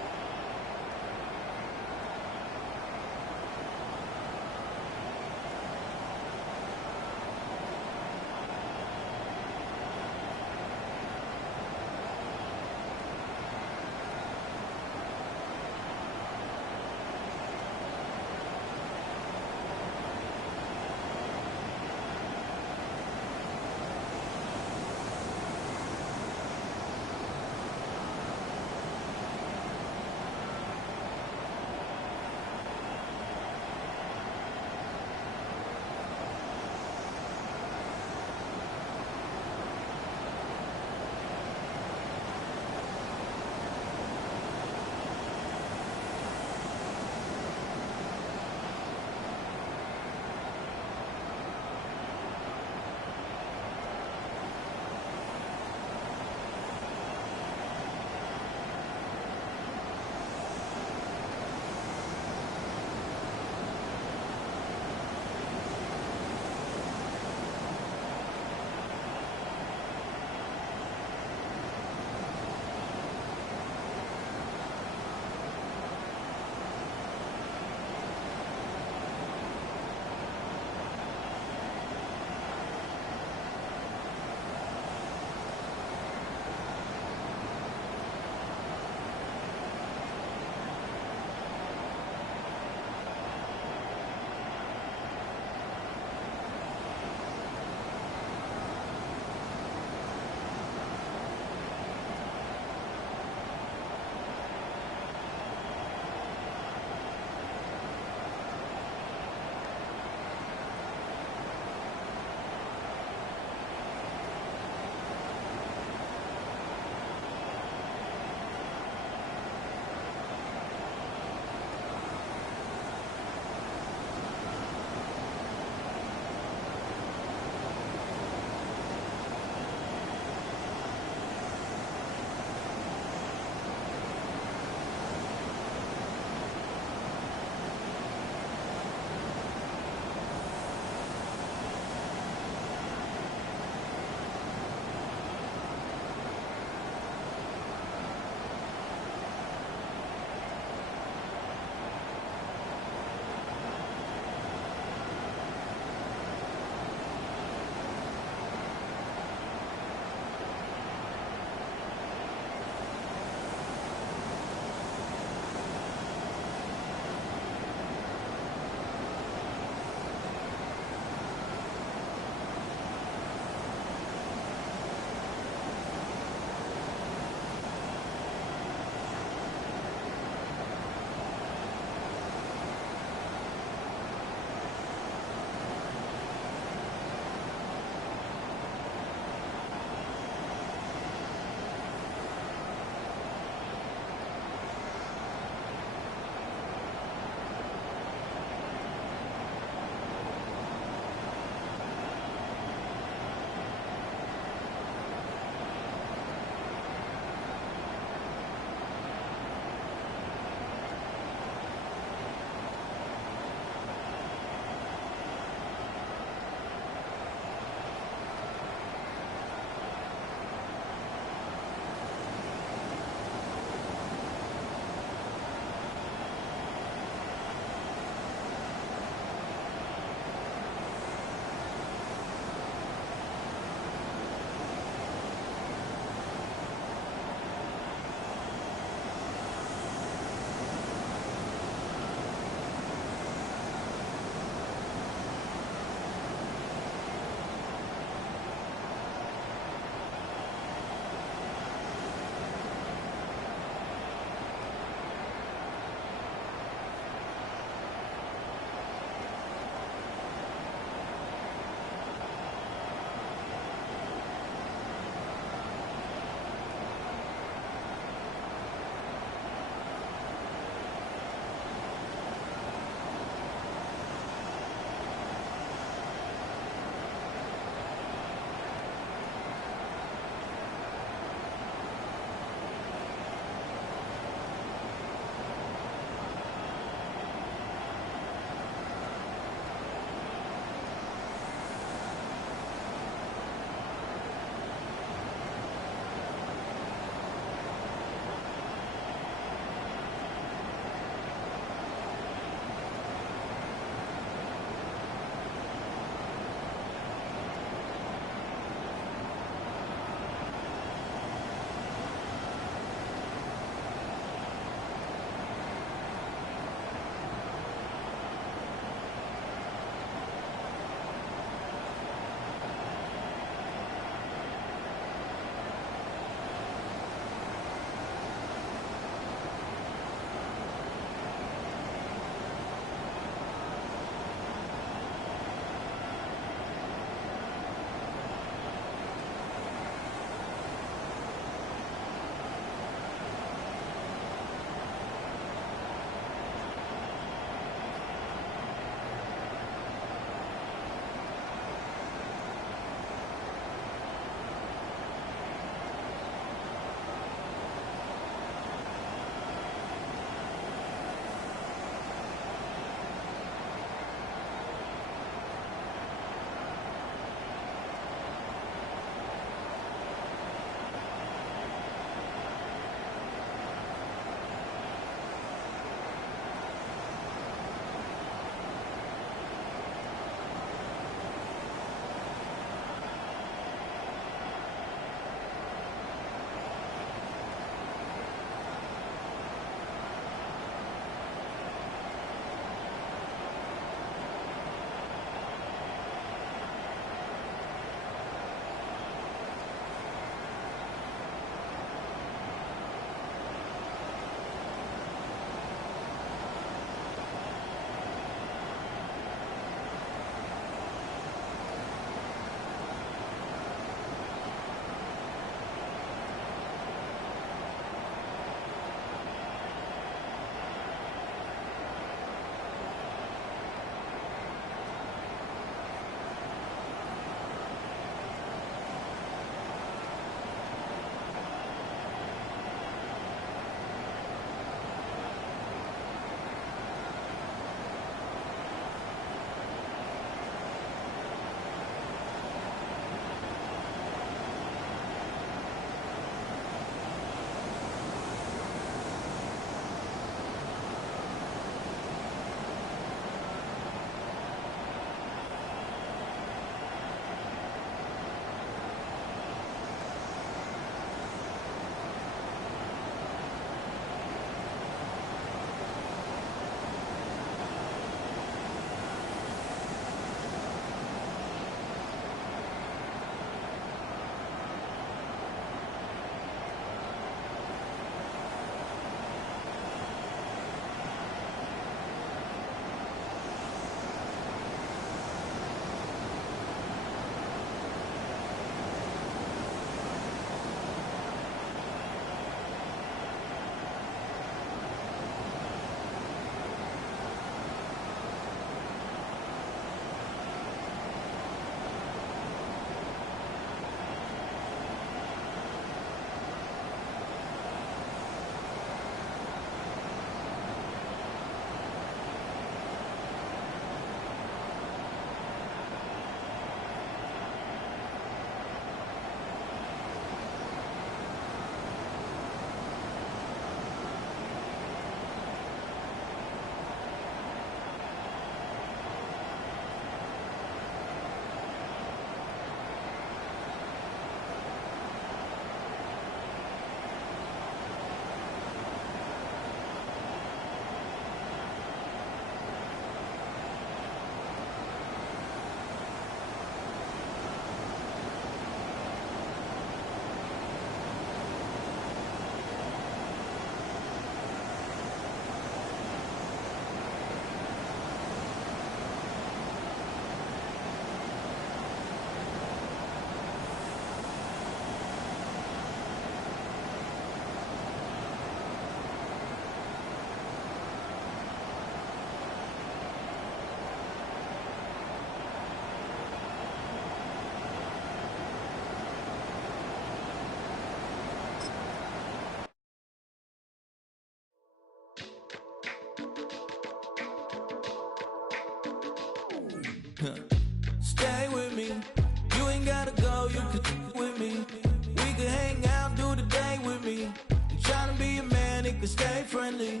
could stay friendly.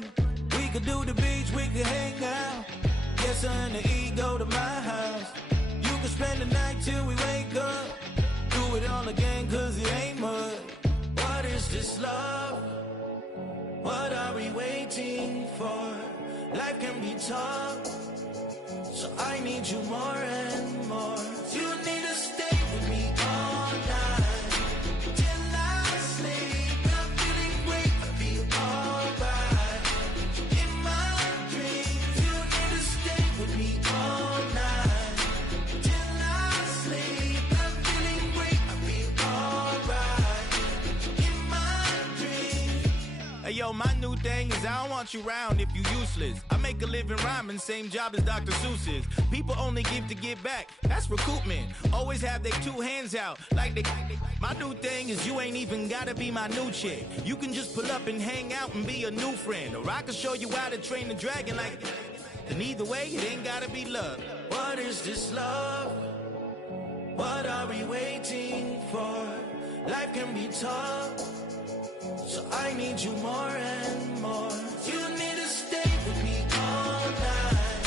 We could do the beach, we could hang out. Get her in the E, go to my house. You could spend the night till we wake up. Do it all again, cause it ain't mud. What is this love? What are we waiting for? Life can be tough, so I need you more and more. You need to stay with me all night till I sleep. I'm feeling great, I'll be alright. In my dreams, you need to stay with me all night till I sleep. I'm feeling great, I'll be alright. In my dreams. Hey yo, my new thing is I don't want you round if you useless. I make a living rhyming, same job as Dr. Seuss's. People only give to get back, that's recoupment. Always have their two hands out, like they. My new thing is you ain't even gotta be my new chick. You can just pull up and hang out and be a new friend. Or I can show you how to train the dragon like. And either way, it ain't gotta be love. What is this love? What are we waiting for? Life can be tough, so I need you more and more. You need to stay with me all night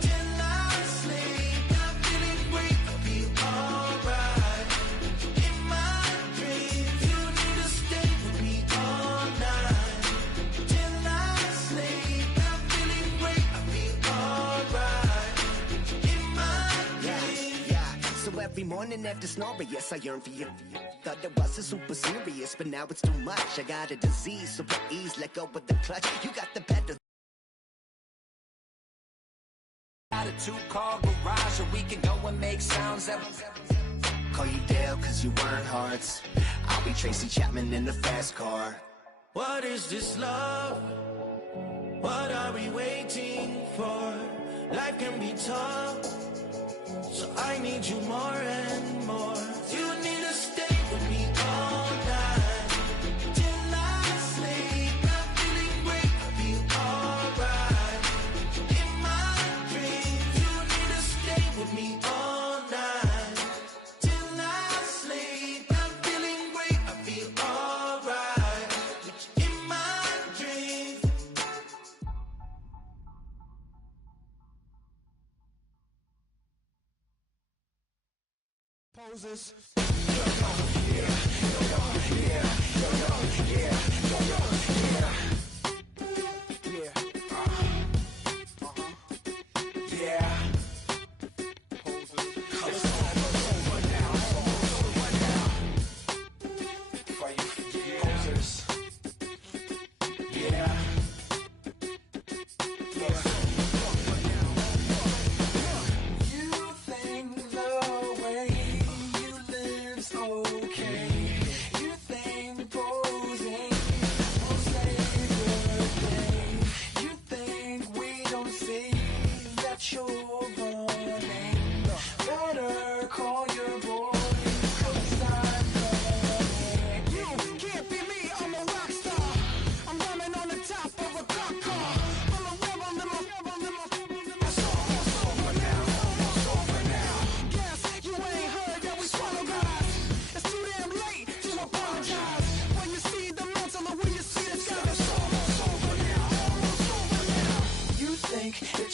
till I sleep. I'm feeling great, I'll be alright. In my dreams, you need to stay with me all night till I sleep. I'm feeling great, I'll be alright. In my dreams. Yeah. So every morning after snoring, yes, I yearn for you. Thought it wasn't super serious, but now it's too much. I got a disease, so with ease, let go with the clutch. You got the better. Got a 2-car garage, or we can go and make sounds that call you Dale, cause you weren't hearts. I'll be Tracy Chapman in the fast car. What is this love? What are we waiting for? Life can be tough, so I need you more and more. You need to stay with me all night till I sleep. I'm feeling great, I'll be alright. In my dreams, you need to stay with me all night till I sleep. I'm feeling great, I'll be alright. In my dreams. Poses.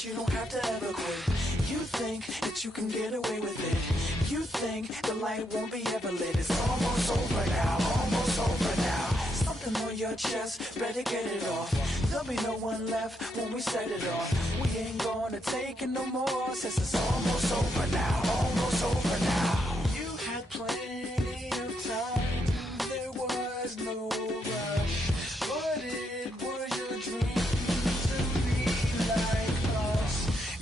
You don't have to ever quit. You think that you can get away with it. You think the light won't be ever lit. It's almost over now, almost over now. Something on your chest, better get it off. There'll be no one left when we set it off. We ain't gonna take it no more, since it's almost over now, almost over now. You had plenty of time, there was no rush, but it was your dream to be like us.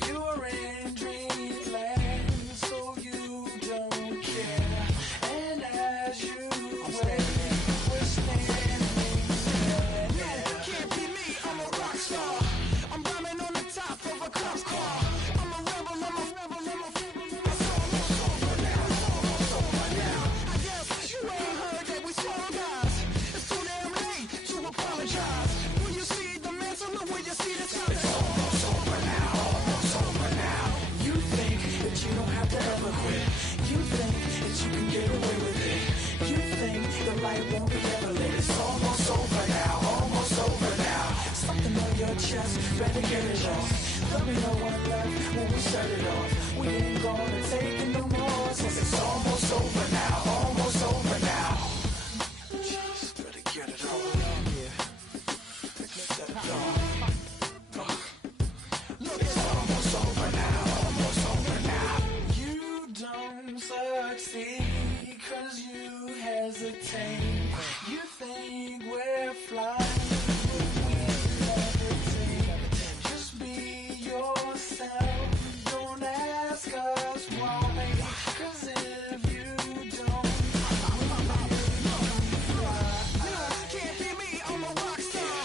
You're in dreamland, so you don't care. And as you wait, we're standing there. Can't be me, I'm a rock star. I'm rhyming on the top of a cop's car. I'm a rebel, I'm a rebel, I'm a it's almost over now, it's almost over now. I guess you ain't heard that we swallow guys. It's too damn late to apologize. When you see the mantle, the way you see the sun, it's almost over now, almost over now. You think that you don't have to ever quit. You think that you can get away with it. You think the light won't be ever lit. It's almost over now, almost over now. chest, better get it off. There'll be no one left when we set it off. We ain't gonna take it no more, 'cause it's almost over now, almost over now. Just better get it off. Yeah. Set it off. Look, it's almost over now, almost over now. You don't succeed 'cause you hesitate. You think we're flying, we levitate. Just be yourself, don't ask us why. 'Cause if you don't, can't be me, I'm a rock star.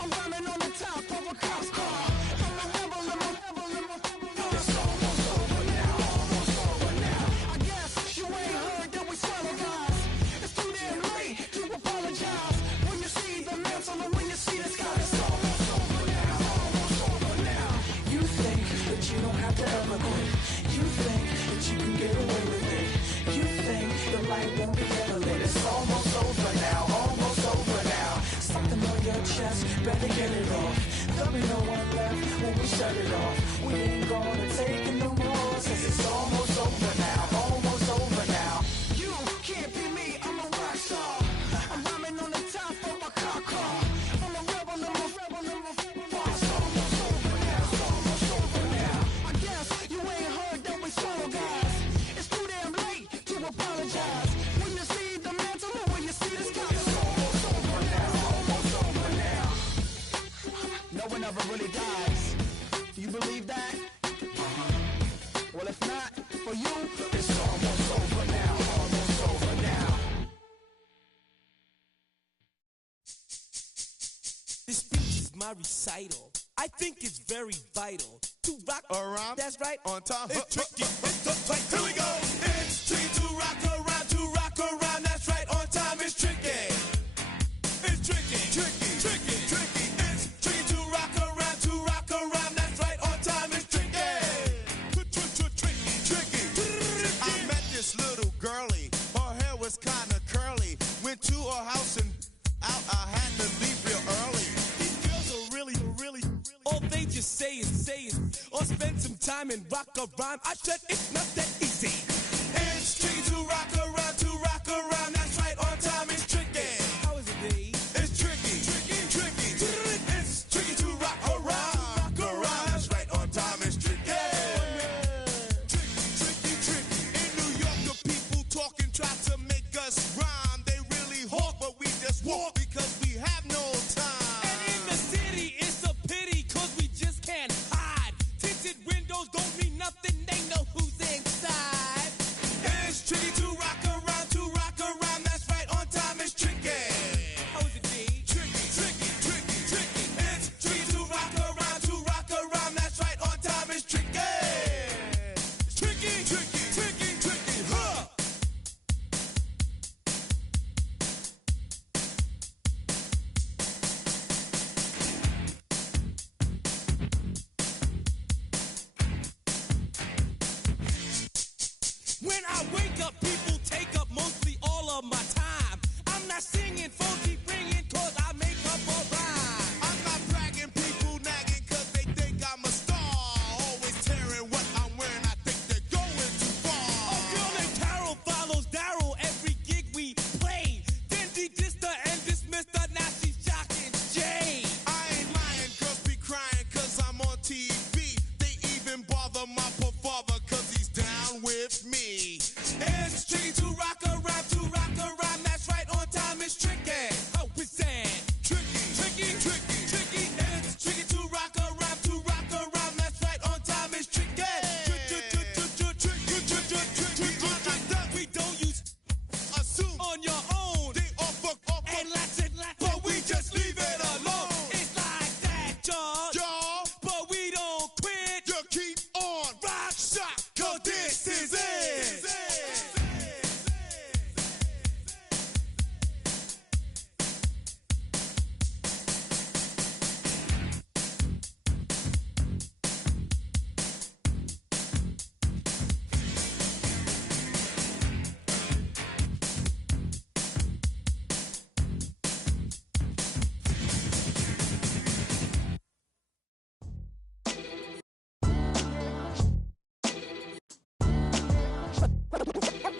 I'm running on the top of a cop's car. I'm a rebel, I'm a rebel, I'm a rebel. It's almost over now, almost over now. I guess you ain't heard that we swallow guys. It's too damn late to apologize. When you see the mantle and when you see the sky, it's almost over now, almost over now. You think that you don't have to ever quit. You think that you can get away with it. You think your light won't be ever lit. It's almost over now, almost over now. Something on your chest, better get it off. There'll be no one left when we shut it off. We ain't gonna take it no more, since it's almost over now, almost over now. You can't be me, I'm a rock star. I'm rhyming on the top of my car. I'm a rebel, I'm a rebel, I'm a rebel. It's almost over now, it's almost over now. I guess you ain't heard that we swallow guys. It's too damn late to apologize. When you see the mantle or when you see the sky, it's almost over now, almost over now. No one ever really dies. Do you believe that? Well, if not, for you, it's almost over now, almost over now. This speech is my recital. I think it's very vital to rock around. That's right, on time. It's tricky. It's the fight. Here we go. It's tricky to rock around, to rock around. That's right, on time. It's tricky. It's tricky, tricky, tricky, tricky. It's tricky to rock around, to rock around. That's right, on time. It's tricky. Tricky, tricky. I met this little girlie. Her hair was kinda curly. Went to her house and out. I had to leave real early. These girls are really, all they just say is, or spend some time and rock a rhyme. I said it's not that easy. It's tricky to rock around, to rock around. That's right, on time. It's tricky. How is it, B? It's tricky, tricky, tricky. It's tricky to rock around, rock around. That's right, on time. It's tricky. Tricky, tricky, tricky. In New York, the people talking try to make us rhyme. They really hawk, but we just walk because we have no time. And in the city, it's a pity, 'cause we just can't hide. Tinted windows don't mean nothing, they know who's inside. It's tricky to rock around, to rock around. That's right, on time. It's tricky. How is it, D? Tricky, tricky, tricky, tricky. It's tricky to rock around, to rock around. That's right, on time. It's tricky. It's tricky, tricky, tricky, tricky. Huh.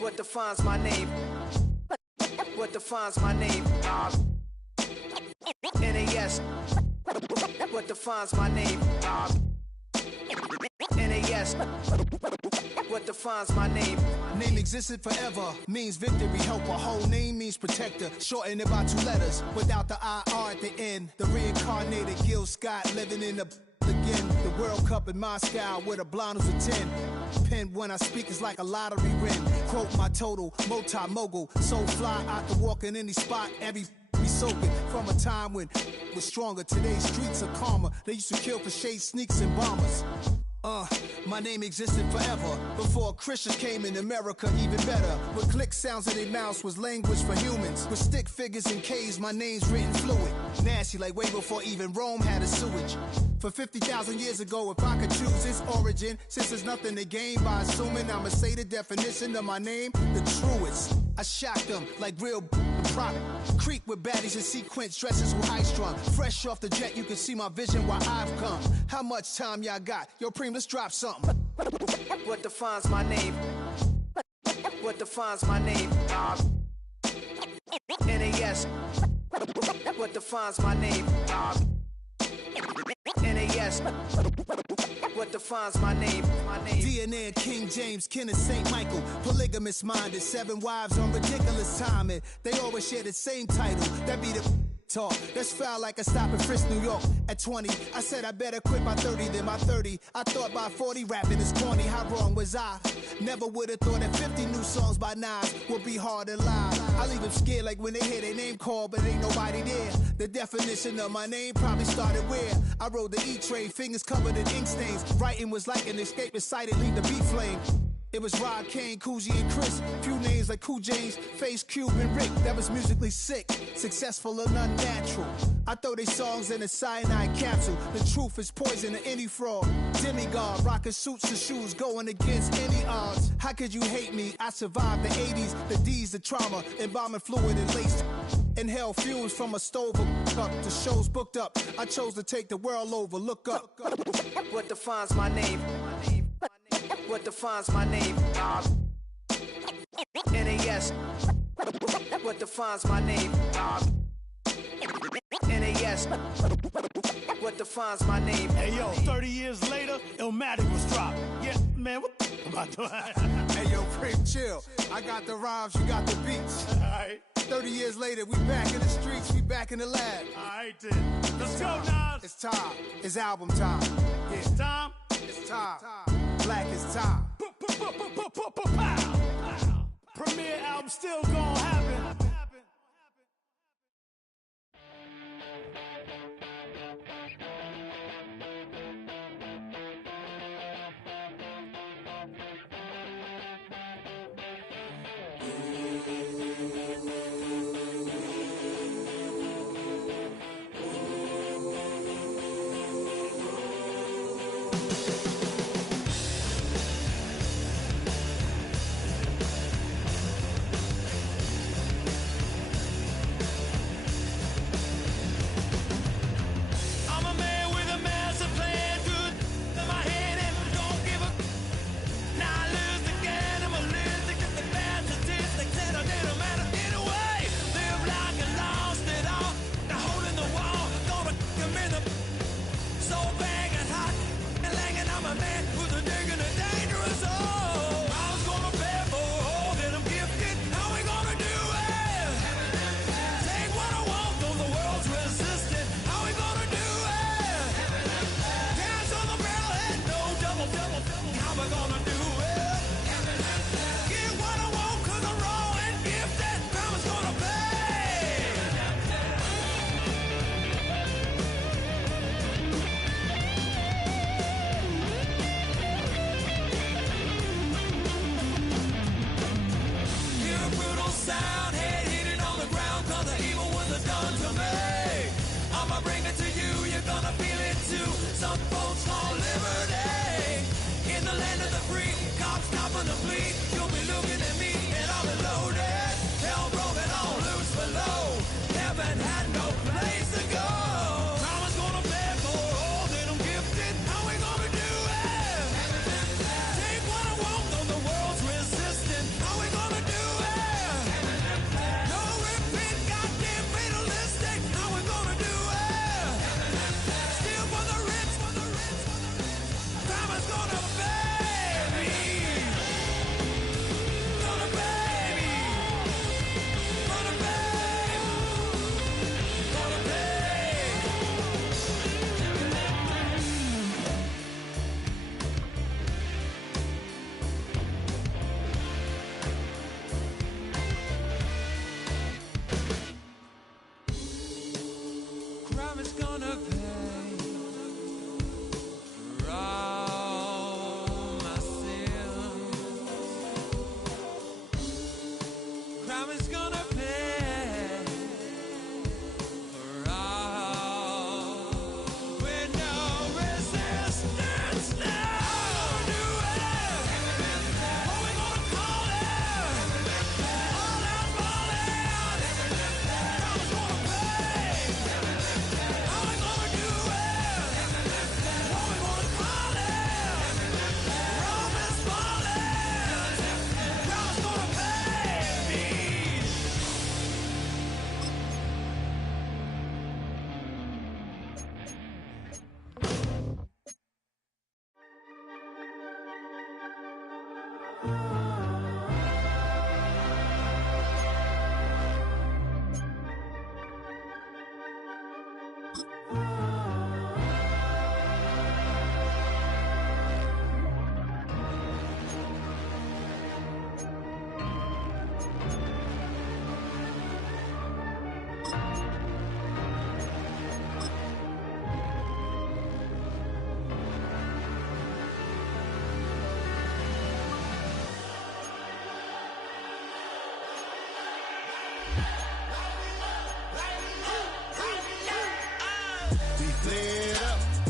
What defines my name? What defines my name? NAS. What defines my name? NAS. What defines my name? Name existed forever, means victory, helper. Whole name means protector, shorten it by 2 letters. Without the IR at the end, the reincarnated Gil Scott living in the again. The World Cup in Moscow with a blonde who's a 10. Pen when I speak is like a lottery win. Quote my total, multi-mogul. So fly, I can walk in any spot, every be soaking. From a time when was stronger, today's streets are calmer. They used to kill for shade sneaks and bombers. My name existed forever. Before Christians came in America, even better. With click sounds in their mouths was language for humans. With stick figures and K's, my name's written fluid. Nasty like way before even Rome had a sewage. For 50,000 years ago, if I could choose its origin, since there's nothing to gain by assuming I'ma say the definition of my name, the truest. I shocked them like real product. Creek with baddies in sequence, dresses with high strung. Fresh off the jet, you can see my vision where I've come. How much time y'all got? Yo, Preem, let's drop something. What defines my name? What defines my name? NAS. What defines my name? NAS. What defines my name? DNA of King James, kin of St. Michael. Polygamous minded, 7 wives on ridiculous timing. They always share the same title. That be the talk. That's foul like a stop in Frisk, New York. At 20, I said I better quit by 30 than by 30. I thought by 40 rapping is corny. How wrong was I? Never would have thought that 50 new songs by Nas would be hard to lie. I leave them scared like when they hear their name called, but ain't nobody there. The definition of my name probably started where I rode the E-train, fingers covered in ink stains. Writing was like an escape excited, leave the beat flame. It was Rod, Kane, Coogee, and Chris. Few names like Cool James, Face, Cube, and Rick. That was musically sick, successful and unnatural. I throw they songs in a cyanide capsule. The truth is poison to any fraud. Demigod, rocking suits and shoes, going against any odds. How could you hate me? I survived the 80s, the D's, the trauma, embalming fluid and laced. Inhale fumes from a stove up. The show's booked up. I chose to take the world over. Look up. What defines my name? What defines my name? NAS. What defines my name? NAS. What defines my name? Hey yo, 30 years later, Illmatic was dropped. Yeah, man, what the am I doing? Hey yo, Prim, chill. I got the rhymes, you got the beats. Alright. 30 years later, we back in the streets, we back in the lab. Alright then. Let's go, Nas. It's time. It's album time. Yeah. It's time. It's time. Black is time. Premiere album still gonna happen. How we gonna We flared up.